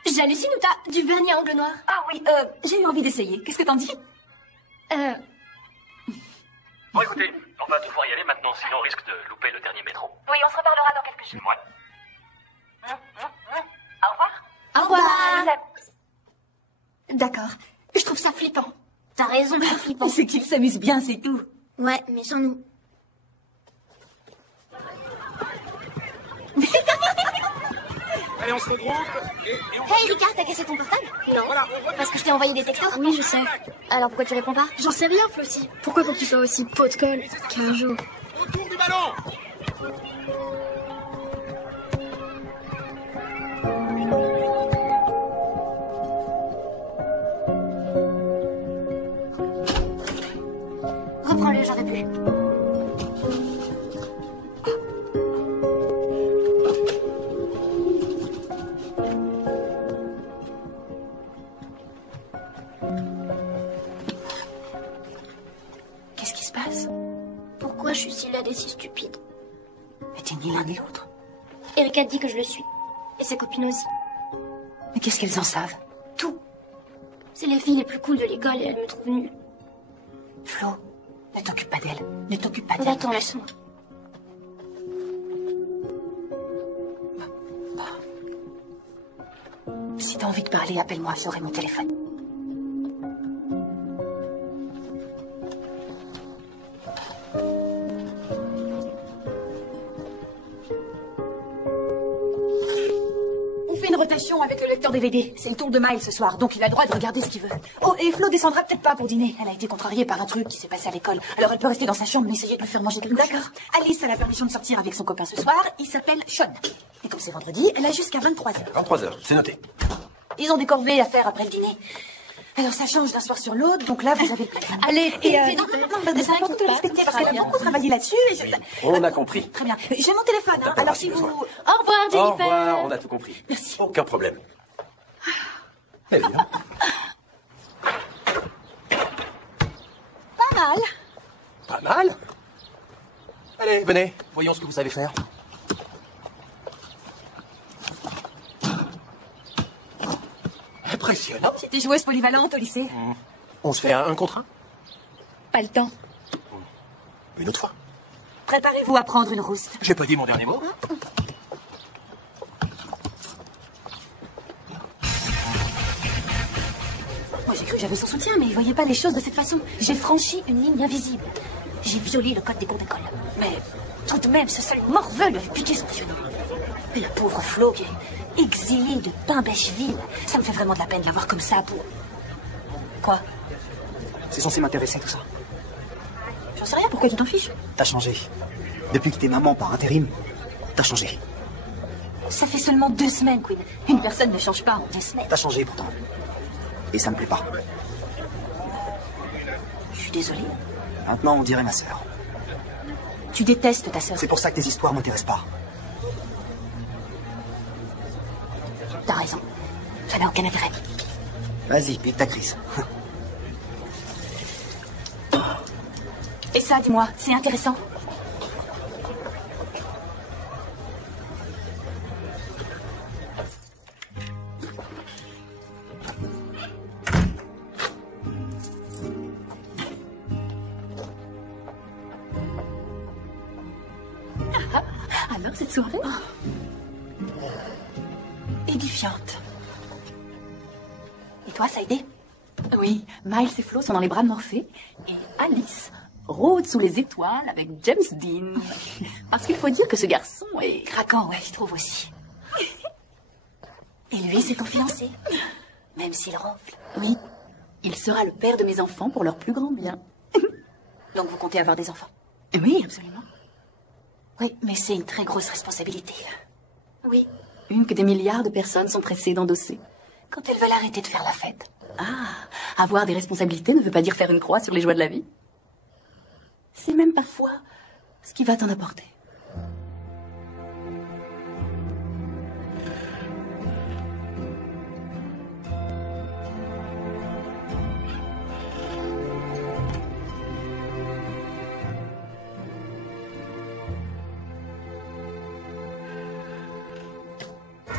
J'hallucine ou t'as du vernis à ongles noirs? Ah oui, j'ai eu envie d'essayer. Qu'est-ce que t'en dis? Bon, écoutez, on va devoir y aller maintenant, sinon on risque de louper le dernier métro. Oui, on se reparlera dans quelques jours. Ouais. Au revoir. Au revoir. Je vous aime. D'accord. Je trouve ça flippant. T'as raison, c'est flippant. C'est qu'il s'amuse bien, c'est tout. Ouais, mais sans nous. Allez, on se regroupe et on... Hey, Ricard, t'as cassé ton portable? Non. Parce que je t'ai envoyé des textos? Oui, je sais. Alors pourquoi tu réponds pas? J'en sais rien, Flossie. Pourquoi faut que tu sois aussi pot de colle qu'un jour? Autour du ballon. Reprends-le, j'aurais pu. Alice. Pourquoi je suis si laide et si stupide? Mais t'es ni l'un ni l'autre. Erika dit que je le suis. Et ses copines aussi. Mais qu'est-ce qu'elles en savent? Tout. C'est les filles les plus cool de l'école et elles me trouvent nulle. Flo, ne t'occupe pas d'elle. Ne t'occupe pas d'elle. Attends, laisse-moi. Si t'as envie de parler, appelle-moi, j'aurai mon téléphone. On fait une rotation avec le lecteur DVD. C'est le tour de Miles ce soir, donc il a le droit de regarder ce qu'il veut. Oh, et Flo descendra peut-être pas pour dîner. Elle a été contrariée par un truc qui s'est passé à l'école. Alors elle peut rester dans sa chambre, mais essayer de lui faire manger quelque chose. D'accord. Alice a la permission de sortir avec son copain ce soir. Il s'appelle Sean. Et comme c'est vendredi, elle a jusqu'à 23h. 23h, c'est noté. Ils ont des corvées à faire après le dîner. Alors ça change d'un soir sur l'autre, donc là vous avez le plan. Allez, Non, c'est important de le respecter parce qu'elle a beaucoup travaillé là-dessus. On a compris. Très bien. J'ai mon téléphone, hein. Alors si vous... Au revoir, Jennifer. Au revoir, on a tout compris. Merci. Aucun problème. Allez, viens. Pas mal. Pas mal. Allez, venez, voyons ce que vous savez faire. Impressionnant. J'étais joueuse polyvalente au lycée. On se fait un contre un? Pas le temps. Une autre fois. Préparez-vous à prendre une rouste. J'ai pas dit mon dernier mot. Moi, j'ai cru que j'avais son soutien, mais il voyait pas les choses de cette façon. J'ai franchi une ligne invisible. J'ai violé le code des cours d'école. Mais tout de même, ce seul morveux lui avait piqué son genou. Et la pauvre Flo qui est exilée de Pain-Bêcheville. Ça me fait vraiment de la peine de la voir comme ça pour... Quoi? C'est censé m'intéresser tout ça. J'en sais rien, pourquoi tu t'en fiches? T'as changé. Depuis que t'es maman par intérim, t'as changé. Ça fait seulement 2 semaines, Queen. Une personne ne change pas en 2 semaines. T'as changé pourtant. Et ça me plaît pas. Je suis désolée. Maintenant, on dirait ma sœur. Tu détestes ta sœur. C'est pour ça que tes histoires m'intéressent pas. T'as raison. Ça n'a aucun intérêt. Vas-y, pique ta crise. Et ça, dis-moi, c'est intéressant? Alors, cette soirée? Édifiante. Et toi, ça a été? Oui, Miles et Flo sont dans les bras de Morphée. Et Alice rôde sous les étoiles avec James Dean. Parce qu'il faut dire que ce garçon est... Craquant, ouais, je trouve aussi. Et lui, c'est ton fiancé. Même s'il ronfle. Oui, il sera le père de mes enfants pour leur plus grand bien. Donc vous comptez avoir des enfants? Oui, absolument. Oui, mais c'est une très grosse responsabilité. Oui, une que des milliards de personnes sont pressées d'endosser. Quand elles veulent arrêter de faire la fête. Ah, avoir des responsabilités ne veut pas dire faire une croix sur les joies de la vie. C'est même parfois ce qui va t'en apporter.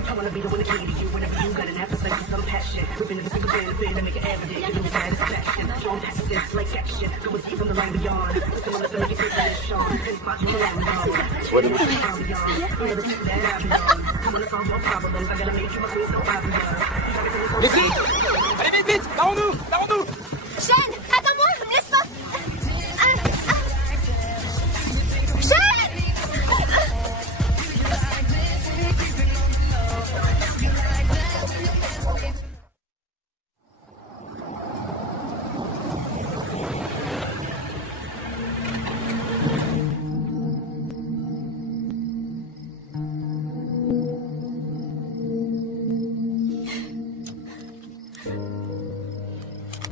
I wanna be the one to give you whenever you got an appetite for some passion. Ripping the single band and make it evident, give them satisfaction. Showing passages like action, go deep from the line beyond. Listen, listen, make it feel that it's Sean. Pin spot you around beyond. What am I? You never keep that out beyond. I wanna solve your problems, I gotta make you my queen so obvious. Les filles! Allez vite, vite! Barrons-nous! Barrons-nous! Shane, attends-moi, me laisse pas. Shane!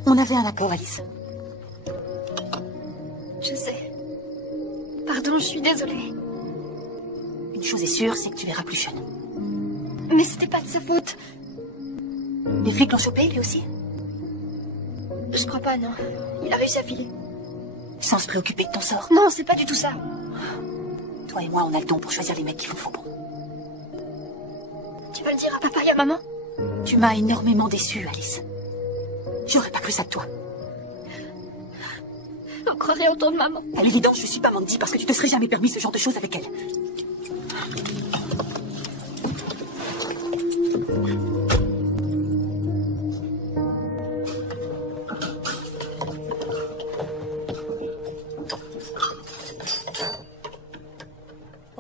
On avait un accord, Alice. Je sais. Pardon, je suis désolée. Une chose est sûre, c'est que tu verras plus Sean. Mais c'était pas de sa faute. Les flics l'ont chopé, lui aussi? Je crois pas, non. Il a réussi à filer. sans se préoccuper de ton sort. Non, c'est pas du tout ça. Toi et moi, on a le don pour choisir les mecs qui font faux bon. Tu vas le dire à papa et à maman? Tu m'as énormément déçue, Alice. J'aurais pas cru ça de toi. On croirait entendre maman. À l'évidence, je suis pas Mandy parce que tu te serais jamais permis ce genre de choses avec elle.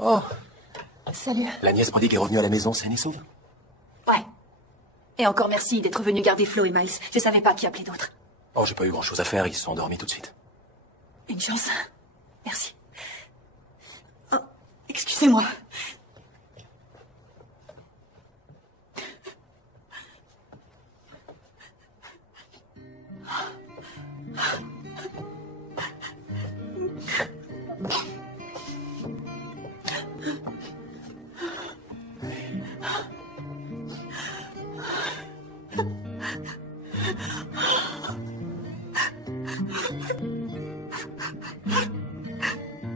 Oh, Salut. la nièce prodigue est revenue à la maison saine et sauve. Ouais. Et encore merci d'être venu garder Flo et Miles. Je savais pas qui appeler d'autres. Oh, j'ai pas eu grand-chose à faire, ils se sont endormis tout de suite. Une chance. Merci. Oh, excusez-moi.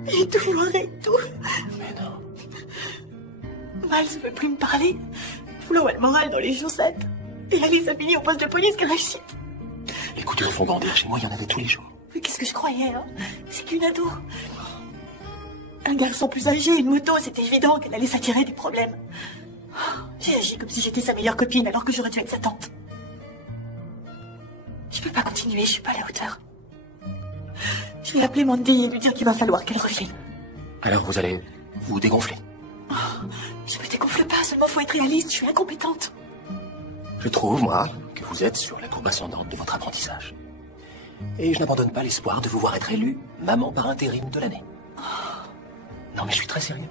J'ai tout foiré, tout. Mais non. Miles veut plus me parler. Flo a le moral dans les chaussettes. Et Alice a fini au poste de police car elle chie. Les coups de font grandir. Chez moi, il y en avait tous les jours. Mais qu'est-ce que je croyais, hein? C'est qu'une ado. Un garçon plus âgé, une moto, c'était évident qu'elle allait s'attirer des problèmes. J'ai agi comme si j'étais sa meilleure copine alors que j'aurais dû être sa tante. Je peux pas continuer, je suis pas à la hauteur. Je vais appeler Mandy et lui dire qu'il va falloir qu'elle revienne. Alors vous allez vous dégonfler. Je me dégonfle pas, seulement faut être réaliste, je suis incompétente. Je trouve, moi, que vous êtes sur la courbe ascendante de votre apprentissage. Et je n'abandonne pas l'espoir de vous voir être élue maman par intérim de l'année. Non mais je suis très sérieux.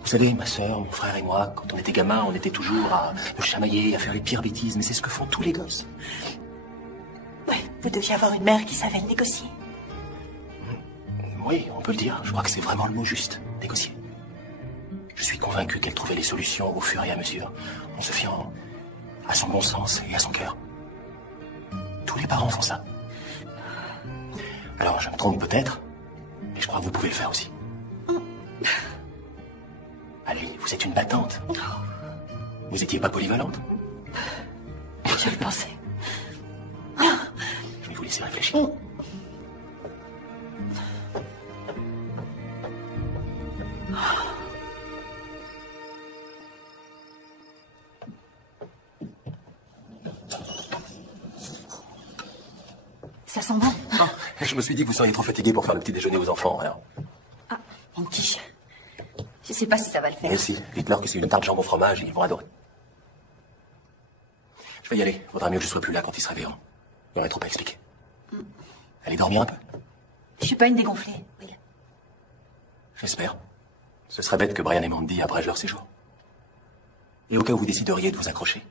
Vous savez, ma sœur, mon frère et moi, quand on était gamins, on était toujours à nous chamailler, à faire les pires bêtises, mais c'est ce que font tous les gosses. Ouais, vous deviez avoir une mère qui savait le négocier. Oui, on peut le dire. Je crois que c'est vraiment le mot juste. Négocier. Je suis convaincu qu'elle trouvait les solutions au fur et à mesure, en se fiant à son bon sens et à son cœur. Tous les parents font ça. Alors, je me trompe peut-être, mais je crois que vous pouvez le faire aussi. Ali, vous êtes une battante. Vous n'étiez pas polyvalente. Je le pensais. Je vais vous laisser réfléchir. Ça sent bon. Oh, je me suis dit que vous seriez trop fatigué pour faire le petit déjeuner aux enfants, alors. Ah, une quiche. Je sais pas si ça va le faire. Et si, dites-leur que c'est une tarte jambon fromage et ils vont adorer. Je vais y aller. Vaudra mieux que je sois plus là quand ils se réveilleront. Il y aurait trop à expliquer. Allez dormir un peu. Je suis pas une dégonflée, Will. J'espère. Ce serait bête que Brian et Mandy abrègent leur séjour. Et au cas où vous décideriez de vous accrocher,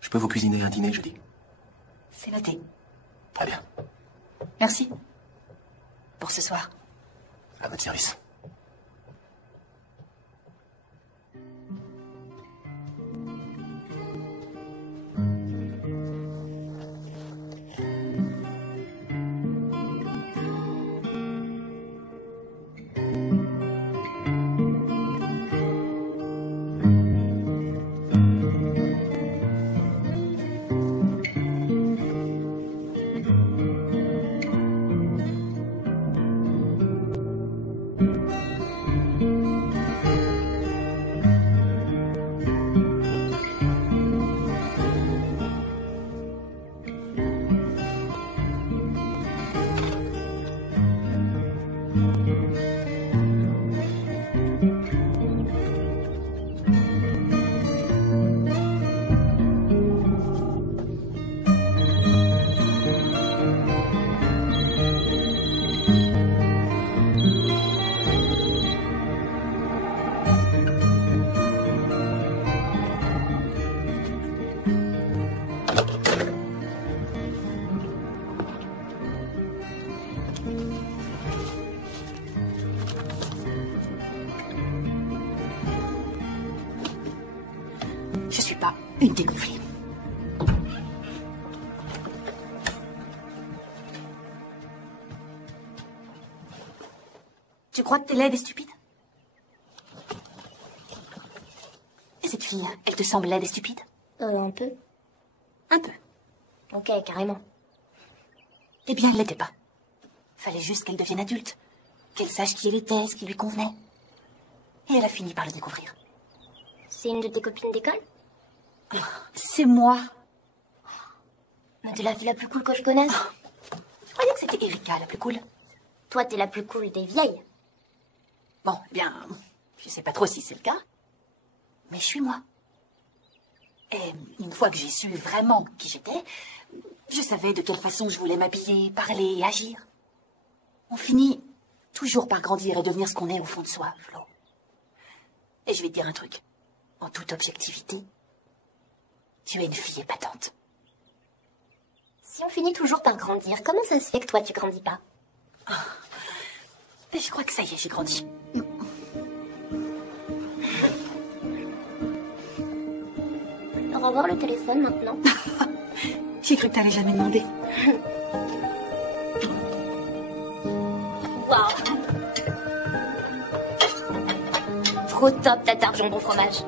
je peux vous cuisiner un dîner jeudi. C'est noté. Très bien. Merci. Pour ce soir. À votre service. Je suis pas une dégonflée. Tu crois que t'es laide et stupide? Et cette fille, elle te semble laide et stupide? Un peu. Un peu. Ok, carrément. Eh bien, elle l'était pas. Fallait juste qu'elle devienne adulte. Qu'elle sache qui elle était, ce qui lui convenait. Et elle a fini par le découvrir. C'est une de tes copines d'école? C'est moi. Mais t'es la fille la plus cool que je connaisse. Je croyais que c'était Erika, la plus cool. Toi, t'es la plus cool des vieilles. Bon, eh bien, je sais pas trop si c'est le cas. Mais je suis moi. Et une fois que j'ai su vraiment qui j'étais, je savais de quelle façon je voulais m'habiller, parler et agir. On finit toujours par grandir et devenir ce qu'on est au fond de soi, Flo. Et je vais te dire un truc. En toute objectivité, tu es une fille épatante. Si on finit toujours par grandir, comment ça se fait que toi, tu grandis pas? Et je crois que ça y est, j'ai grandi. Au revoir le téléphone maintenant. J'ai cru que t'allais jamais demander. Waouh. Trop top ta tarte jambon fromage.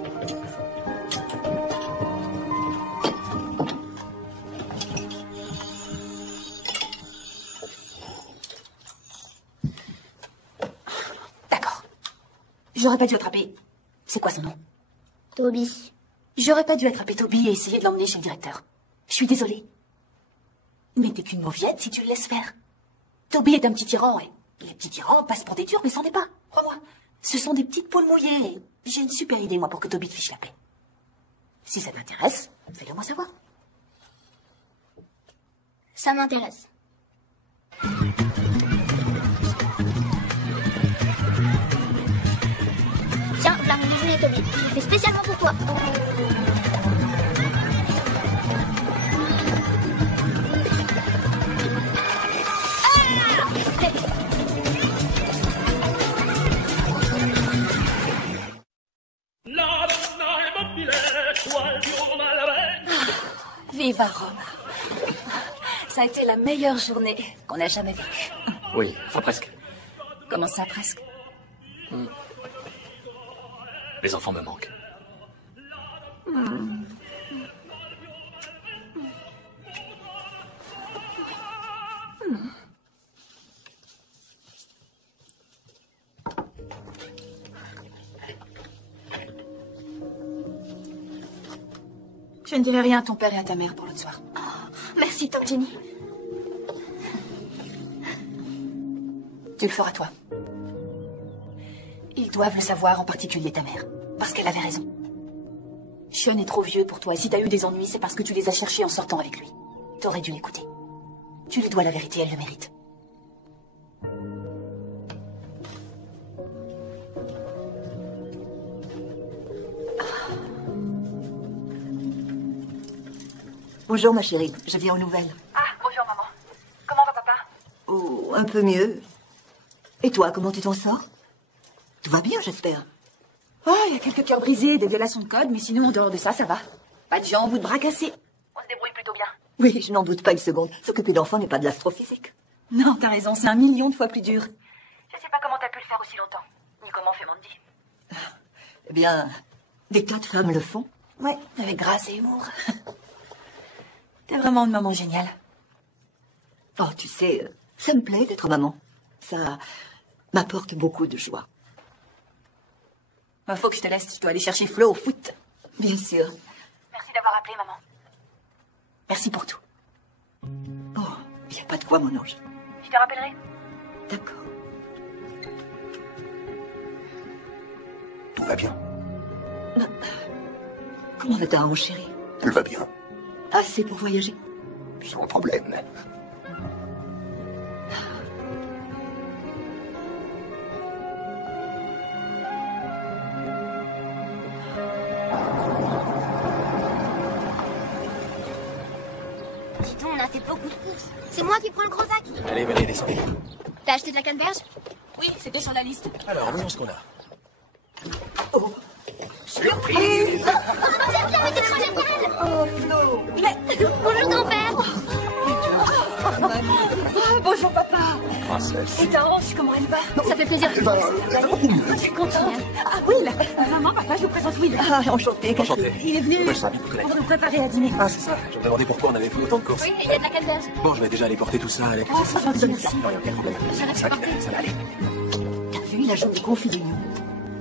D'accord. J'aurais pas dû attraper... C'est quoi son nom? Toby. J'aurais pas dû attraper Toby et essayer de l'emmener chez le directeur. Je suis désolée. Mais t'es qu'une mauviette si tu le laisses faire. Toby est un petit tyran et les petits tyrans passent pour des durs, mais c'en est pas. Crois-moi. Ce sont des petites poules mouillées. J'ai une super idée, moi, pour que Toby te fiche la paix. Si ça t'intéresse, fais-le moi savoir. Ça m'intéresse. Tiens, là, mon déjeuner, Toby. Je l'ai fait spécialement pour toi. Viva Rome. Ça a été la meilleure journée qu'on a jamais vécue. Oui, enfin presque. Comment ça, presque? Les enfants me manquent. Je ne dirai rien à ton père et à ta mère pour l'autre soir. Merci, Tante Jenny. Tu le feras toi. Ils doivent le savoir, en particulier ta mère. Parce qu'elle avait raison. Sean est trop vieux pour toi, et si t'as eu des ennuis, c'est parce que tu les as cherchés en sortant avec lui. T'aurais dû l'écouter. Tu lui dois la vérité, elle le mérite. Bonjour, ma chérie. Je viens aux nouvelles. Ah, bonjour, maman. Comment va papa? Oh, un peu mieux. Et toi, comment tu t'en sors? Tout va bien, j'espère. Oh, il y a quelques cœurs brisés, des violations de code, mais sinon, en dehors de ça, ça va. Pas de jambes ou de bras cassés. On se débrouille plutôt bien. Oui, je n'en doute pas une seconde. S'occuper d'enfants n'est pas de l'astrophysique. Non, t'as raison, c'est 1 million de fois plus dur. Je sais pas comment t'as pu le faire aussi longtemps, ni comment fait Mandy. Eh bien, des tas de femmes le font. Ouais, avec grâce et humour. T'es vraiment une maman géniale. Oh, tu sais, ça me plaît d'être maman. Ça m'apporte beaucoup de joie. Faut que je te laisse, je dois aller chercher Flo au foot. Bien sûr. Merci d'avoir appelé, maman. Merci pour tout. Oh, il n'y a pas de quoi, mon ange. Je te rappellerai. D'accord. Tout va bien. Comment va ta hanche, chérie? Elle va bien. Assez pour voyager. Sans problème. Dis donc, on a fait beaucoup de courses. C'est moi qui prends le gros sac. Allez, allez, descendez. T'as acheté de la canneberge? Oui, c'était sur la liste. Alors, voyons ce qu'on a. Oh, surprise! Oh, Flo! Bonjour, grand-père. Bonjour, papa. princesse. Et ta hanche, comment elle va? Ça fait plaisir. Elle va beaucoup mieux. Je suis contente. Ah, Will. Maman, papa, je vous présente Will. Ah, enchanté. Enchanté. Il est venu pour nous préparer à dîner. Ah, c'est ça. Je me demandais pourquoi on avait fait autant de courses. Oui, il y a de la canneberge. Bon, je vais déjà aller porter tout ça avec... Oh, c'est gentil, merci. Ça va aller. T'as vu la jaune de confit d'union?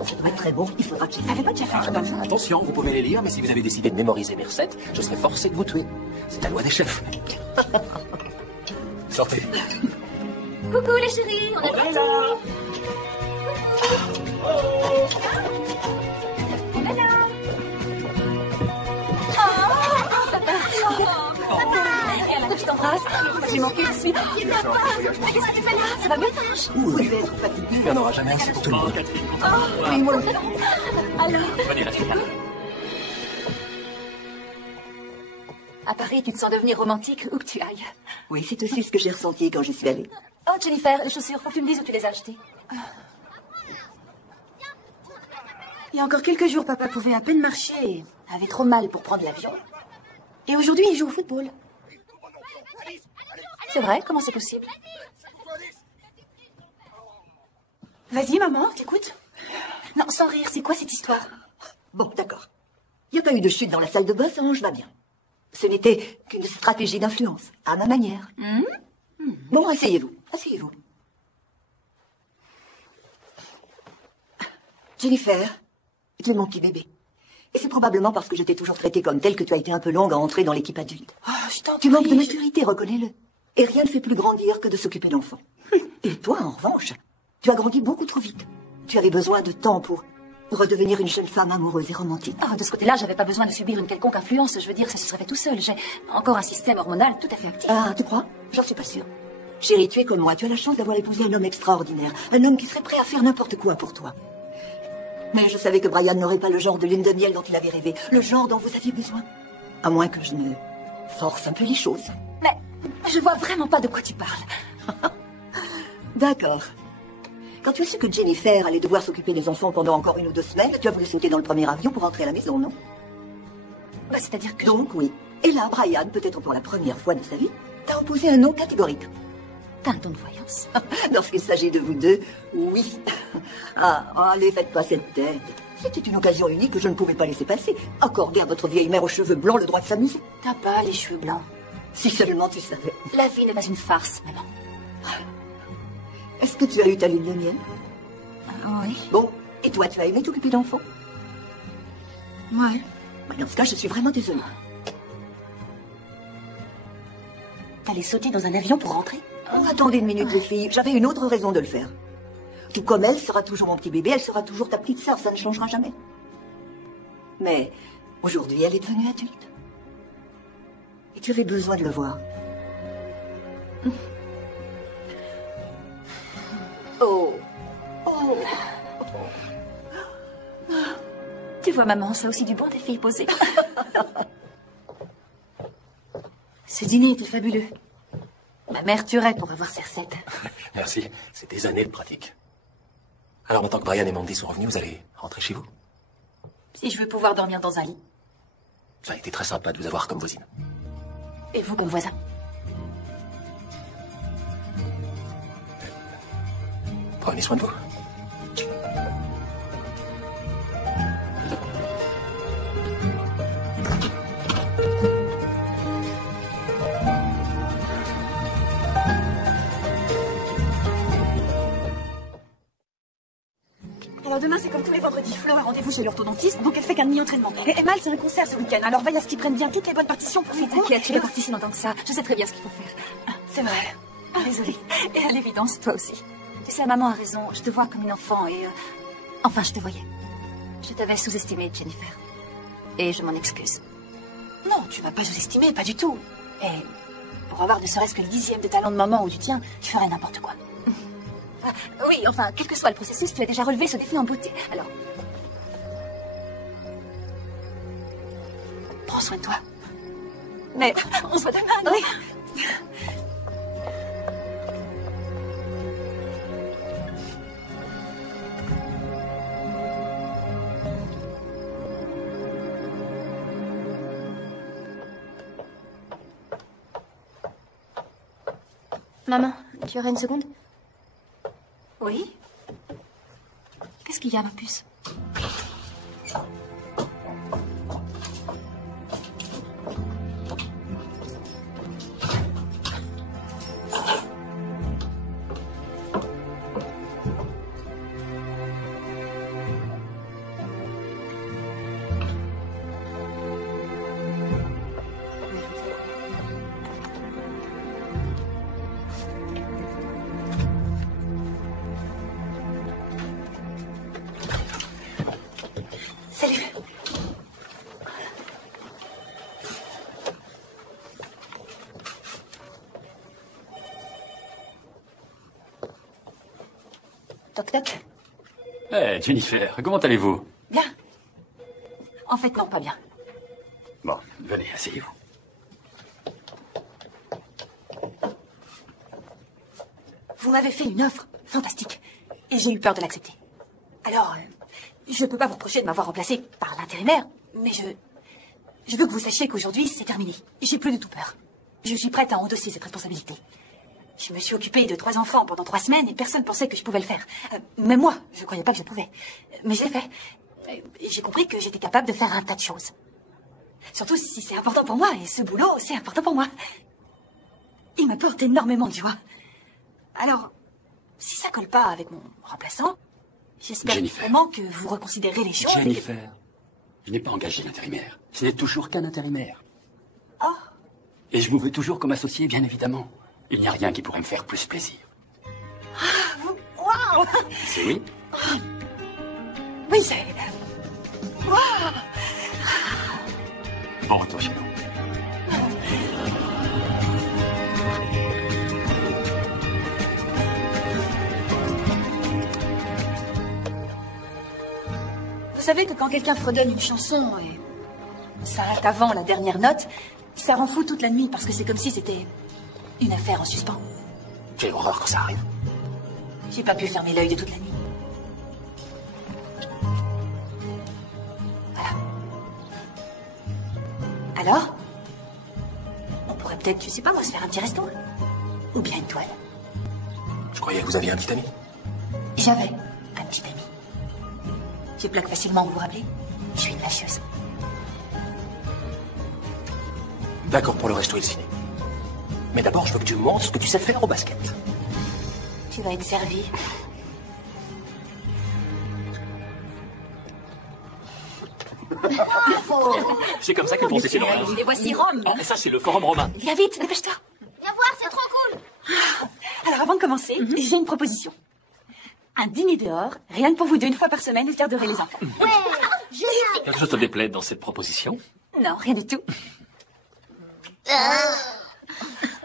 Ça doit être très bon. Il faudra que j'y fasse. pas déjà fait. Attention, vous pouvez les lire, mais si vous avez décidé de mémoriser mes recettes, je serai forcé de vous tuer. C'est la loi des chefs. Sortez. Coucou les chéris, on est de retour. On est là. Et alors, je t'embrasse. J'ai manqué, je suis. Mais qu'est-ce que tu fais là? Ça va bien, ta hanche? Vous devez être fatigué. Il n'y en aura jamais assez pour tout le monde. Oui, moi aussi. Alors. Venez, restez là. À Paris, tu te sens devenir romantique où que tu ailles. Oui, c'est aussi ce que j'ai ressenti quand j'y suis allée. Oh, Jennifer, les chaussures, faut que tu me dises où tu les as achetées. Il y a encore quelques jours, papa pouvait à peine marcher et Avait trop mal pour prendre l'avion. Et aujourd'hui, il joue au football. C'est vrai? Comment c'est possible? Vas-y, maman, t'écoutes. Non, sans rire, c'est quoi cette histoire? Bon, d'accord. Il n'y a pas eu de chute dans la salle de bain, ça je va bien. Ce n'était qu'une stratégie d'influence, à ma manière. Bon, asseyez-vous, asseyez-vous. Jennifer, tu es mon petit bébé. Et c'est probablement parce que je t'ai toujours traité comme telle que tu as été un peu longue à entrer dans l'équipe adulte. Oh, je t'en Tu manques de prie, maturité, reconnais-le. Et rien ne fait plus grandir que de s'occuper d'enfants. Et toi, en revanche, tu as grandi beaucoup trop vite. Tu avais besoin de temps pour redevenir une jeune femme amoureuse et romantique. Ah, de ce côté-là, j'avais pas besoin de subir une quelconque influence. Je veux dire, ça se serait fait tout seul. J'ai encore un système hormonal tout à fait actif. Ah, tu crois? J'en suis pas sûre. Chérie, tu es comme moi. Tu as la chance d'avoir épousé un homme extraordinaire. Un homme qui serait prêt à faire n'importe quoi pour toi. Mais je savais que Brian n'aurait pas le genre de lune de miel dont il avait rêvé. Le genre dont vous aviez besoin. À moins que je ne force un peu les choses. Mais je vois vraiment pas de quoi tu parles. D'accord. Quand tu as su que Jennifer allait devoir s'occuper des enfants pendant encore 1 ou 2 semaines, tu as voulu sauter dans le premier avion pour rentrer à la maison, non? Bah, c'est-à-dire que... Donc, oui. Et là, Brian, peut-être pour la première fois de sa vie, t'a opposé un non catégorique. T'as un don de voyance. Lorsqu'il s'agit de vous deux, oui. Ah, allez, faites pas cette tête. C'était une occasion unique que je ne pouvais pas laisser passer. Accordez à votre vieille mère aux cheveux blancs le droit de s'amuser. T'as pas les cheveux blancs. Si seulement tu savais. La vie n'est pas une farce, maman. Est-ce que tu as eu ta lune de miel? Oui. Bon, et toi, tu as aimé t'occuper d'enfants? Ouais. Bah, dans ce cas, je suis vraiment désolée. T'allais sauter dans un avion pour rentrer? Oh, attendez une minute, les filles. J'avais une autre raison de le faire. Tout comme elle sera toujours mon petit bébé, elle sera toujours ta petite sœur, ça ne changera jamais. Mais aujourd'hui, elle est devenue adulte. Et tu avais besoin de le voir. Oh. Oh. Tu vois, maman, ça a aussi du bon des filles posées. Ce dîner était fabuleux. Ma mère tuerait pour avoir ces recettes. Merci, c'est des années de pratique. Alors maintenant que Brian et Mandy sont revenus, vous allez rentrer chez vous? Si je veux pouvoir dormir dans un lit. Ça a été très sympa de vous avoir comme voisine. Et vous comme voisin. Prenez soin de vous. Alors demain, c'est comme tous les vendredis. Flo a rendez-vous chez l'orthodontiste, donc elle fait qu'un demi-entraînement. Et Emma, c'est un concert ce week-end. Alors veille à ce qu'ils prennent bien toutes les bonnes partitions pour Oui, t'inquiète, tu es partie si longtemps que ça. Je sais très bien ce qu'il faut faire. C'est vrai. Désolée. Et à l'évidence, toi aussi. Tu sais, maman a raison. Je te vois comme une enfant et... Enfin, je te voyais. Je t'avais sous-estimé, Jennifer. Et je m'en excuse. Non, tu m'as pas sous-estimé, pas du tout. Et pour avoir ne serait-ce que le 10e de talent de maman ou du tien, tu ferais n'importe quoi. Ah, oui, enfin, quel que soit le processus, tu as déjà relevé ce défi en beauté. Alors... Prends soin de toi. Mais on se voit demain, non? Oui. Maman, tu aurais une seconde? Oui? Qu'est-ce qu'il y a, ma puce? Salut. Toc toc. Eh, Jennifer, comment allez-vous? Bien. En fait, non, pas bien. Bon, venez, asseyez-vous. Vous m'avez fait une offre fantastique. Et j'ai eu peur de l'accepter. Alors, je peux pas vous reprocher de m'avoir remplacé par l'intérimaire, mais je veux que vous sachiez qu'aujourd'hui, c'est terminé. J'ai plus du tout peur. Je suis prête à endosser cette responsabilité. Je me suis occupée de 3 enfants pendant 3 semaines et personne pensait que je pouvais le faire. Même moi, je croyais pas que je pouvais. Mais je l'ai fait. J'ai compris que j'étais capable de faire un tas de choses. Surtout si c'est important pour moi, et ce boulot, c'est important pour moi. Il m'apporte énormément de joie. Alors, si ça colle pas avec mon remplaçant, j'espère vraiment que vous reconsidérez les choses. Jennifer, je n'ai pas engagé l'intérimaire. Je n'ai toujours qu'un intérimaire. Oh. Et je vous veux toujours comme associé, bien évidemment. Il n'y a rien qui pourrait me faire plus plaisir. Ah, waouh! C'est oui? Oui, c'est... Waouh! Bon retour chez nous. Vous savez que quand quelqu'un fredonne une chanson et s'arrête avant la dernière note, ça rend fou toute la nuit parce que c'est comme si c'était une affaire en suspens. Quelle horreur quand ça arrive. J'ai pas pu fermer l'œil de toute la nuit. Voilà. Alors, on pourrait peut-être, je sais pas moi, se faire un petit resto. Ou bien une toile. Je croyais que vous aviez un petit ami. J'avais un petit ami. Je plaque facilement, vous vous rappelez? Je suis une lâcheuse. D'accord pour le resto et le ciné. Mais d'abord, je veux que tu me montres ce que tu sais faire au basket. Tu vas être servi. C'est comme ça qu'ils font ces Laurent. Et voici Rome. Et ça, c'est le forum romain. Viens vite, dépêche-toi. Viens voir, c'est trop cool. Alors, avant de commencer, j'ai une proposition. Un dîner dehors, rien que pour vous deux, une fois par semaine, et je garderai les enfants. Ouais, génial. Quelque chose te déplaît dans cette proposition? Non, rien du tout.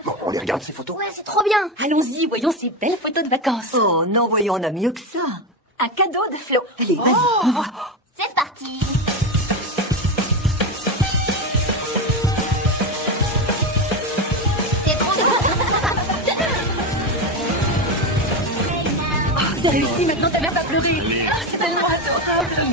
Bon, on les regarde ces photos. Ouais, c'est trop bien. Allons-y, voyons ces belles photos de vacances. Oh non, voyons, on a mieux que ça. Un cadeau de Flo. Allez, vas-y, on voit. C'est parti. C'est trop bien. C'est réussi, maintenant ta mère va pleurer. Oh, c'est tellement adorable.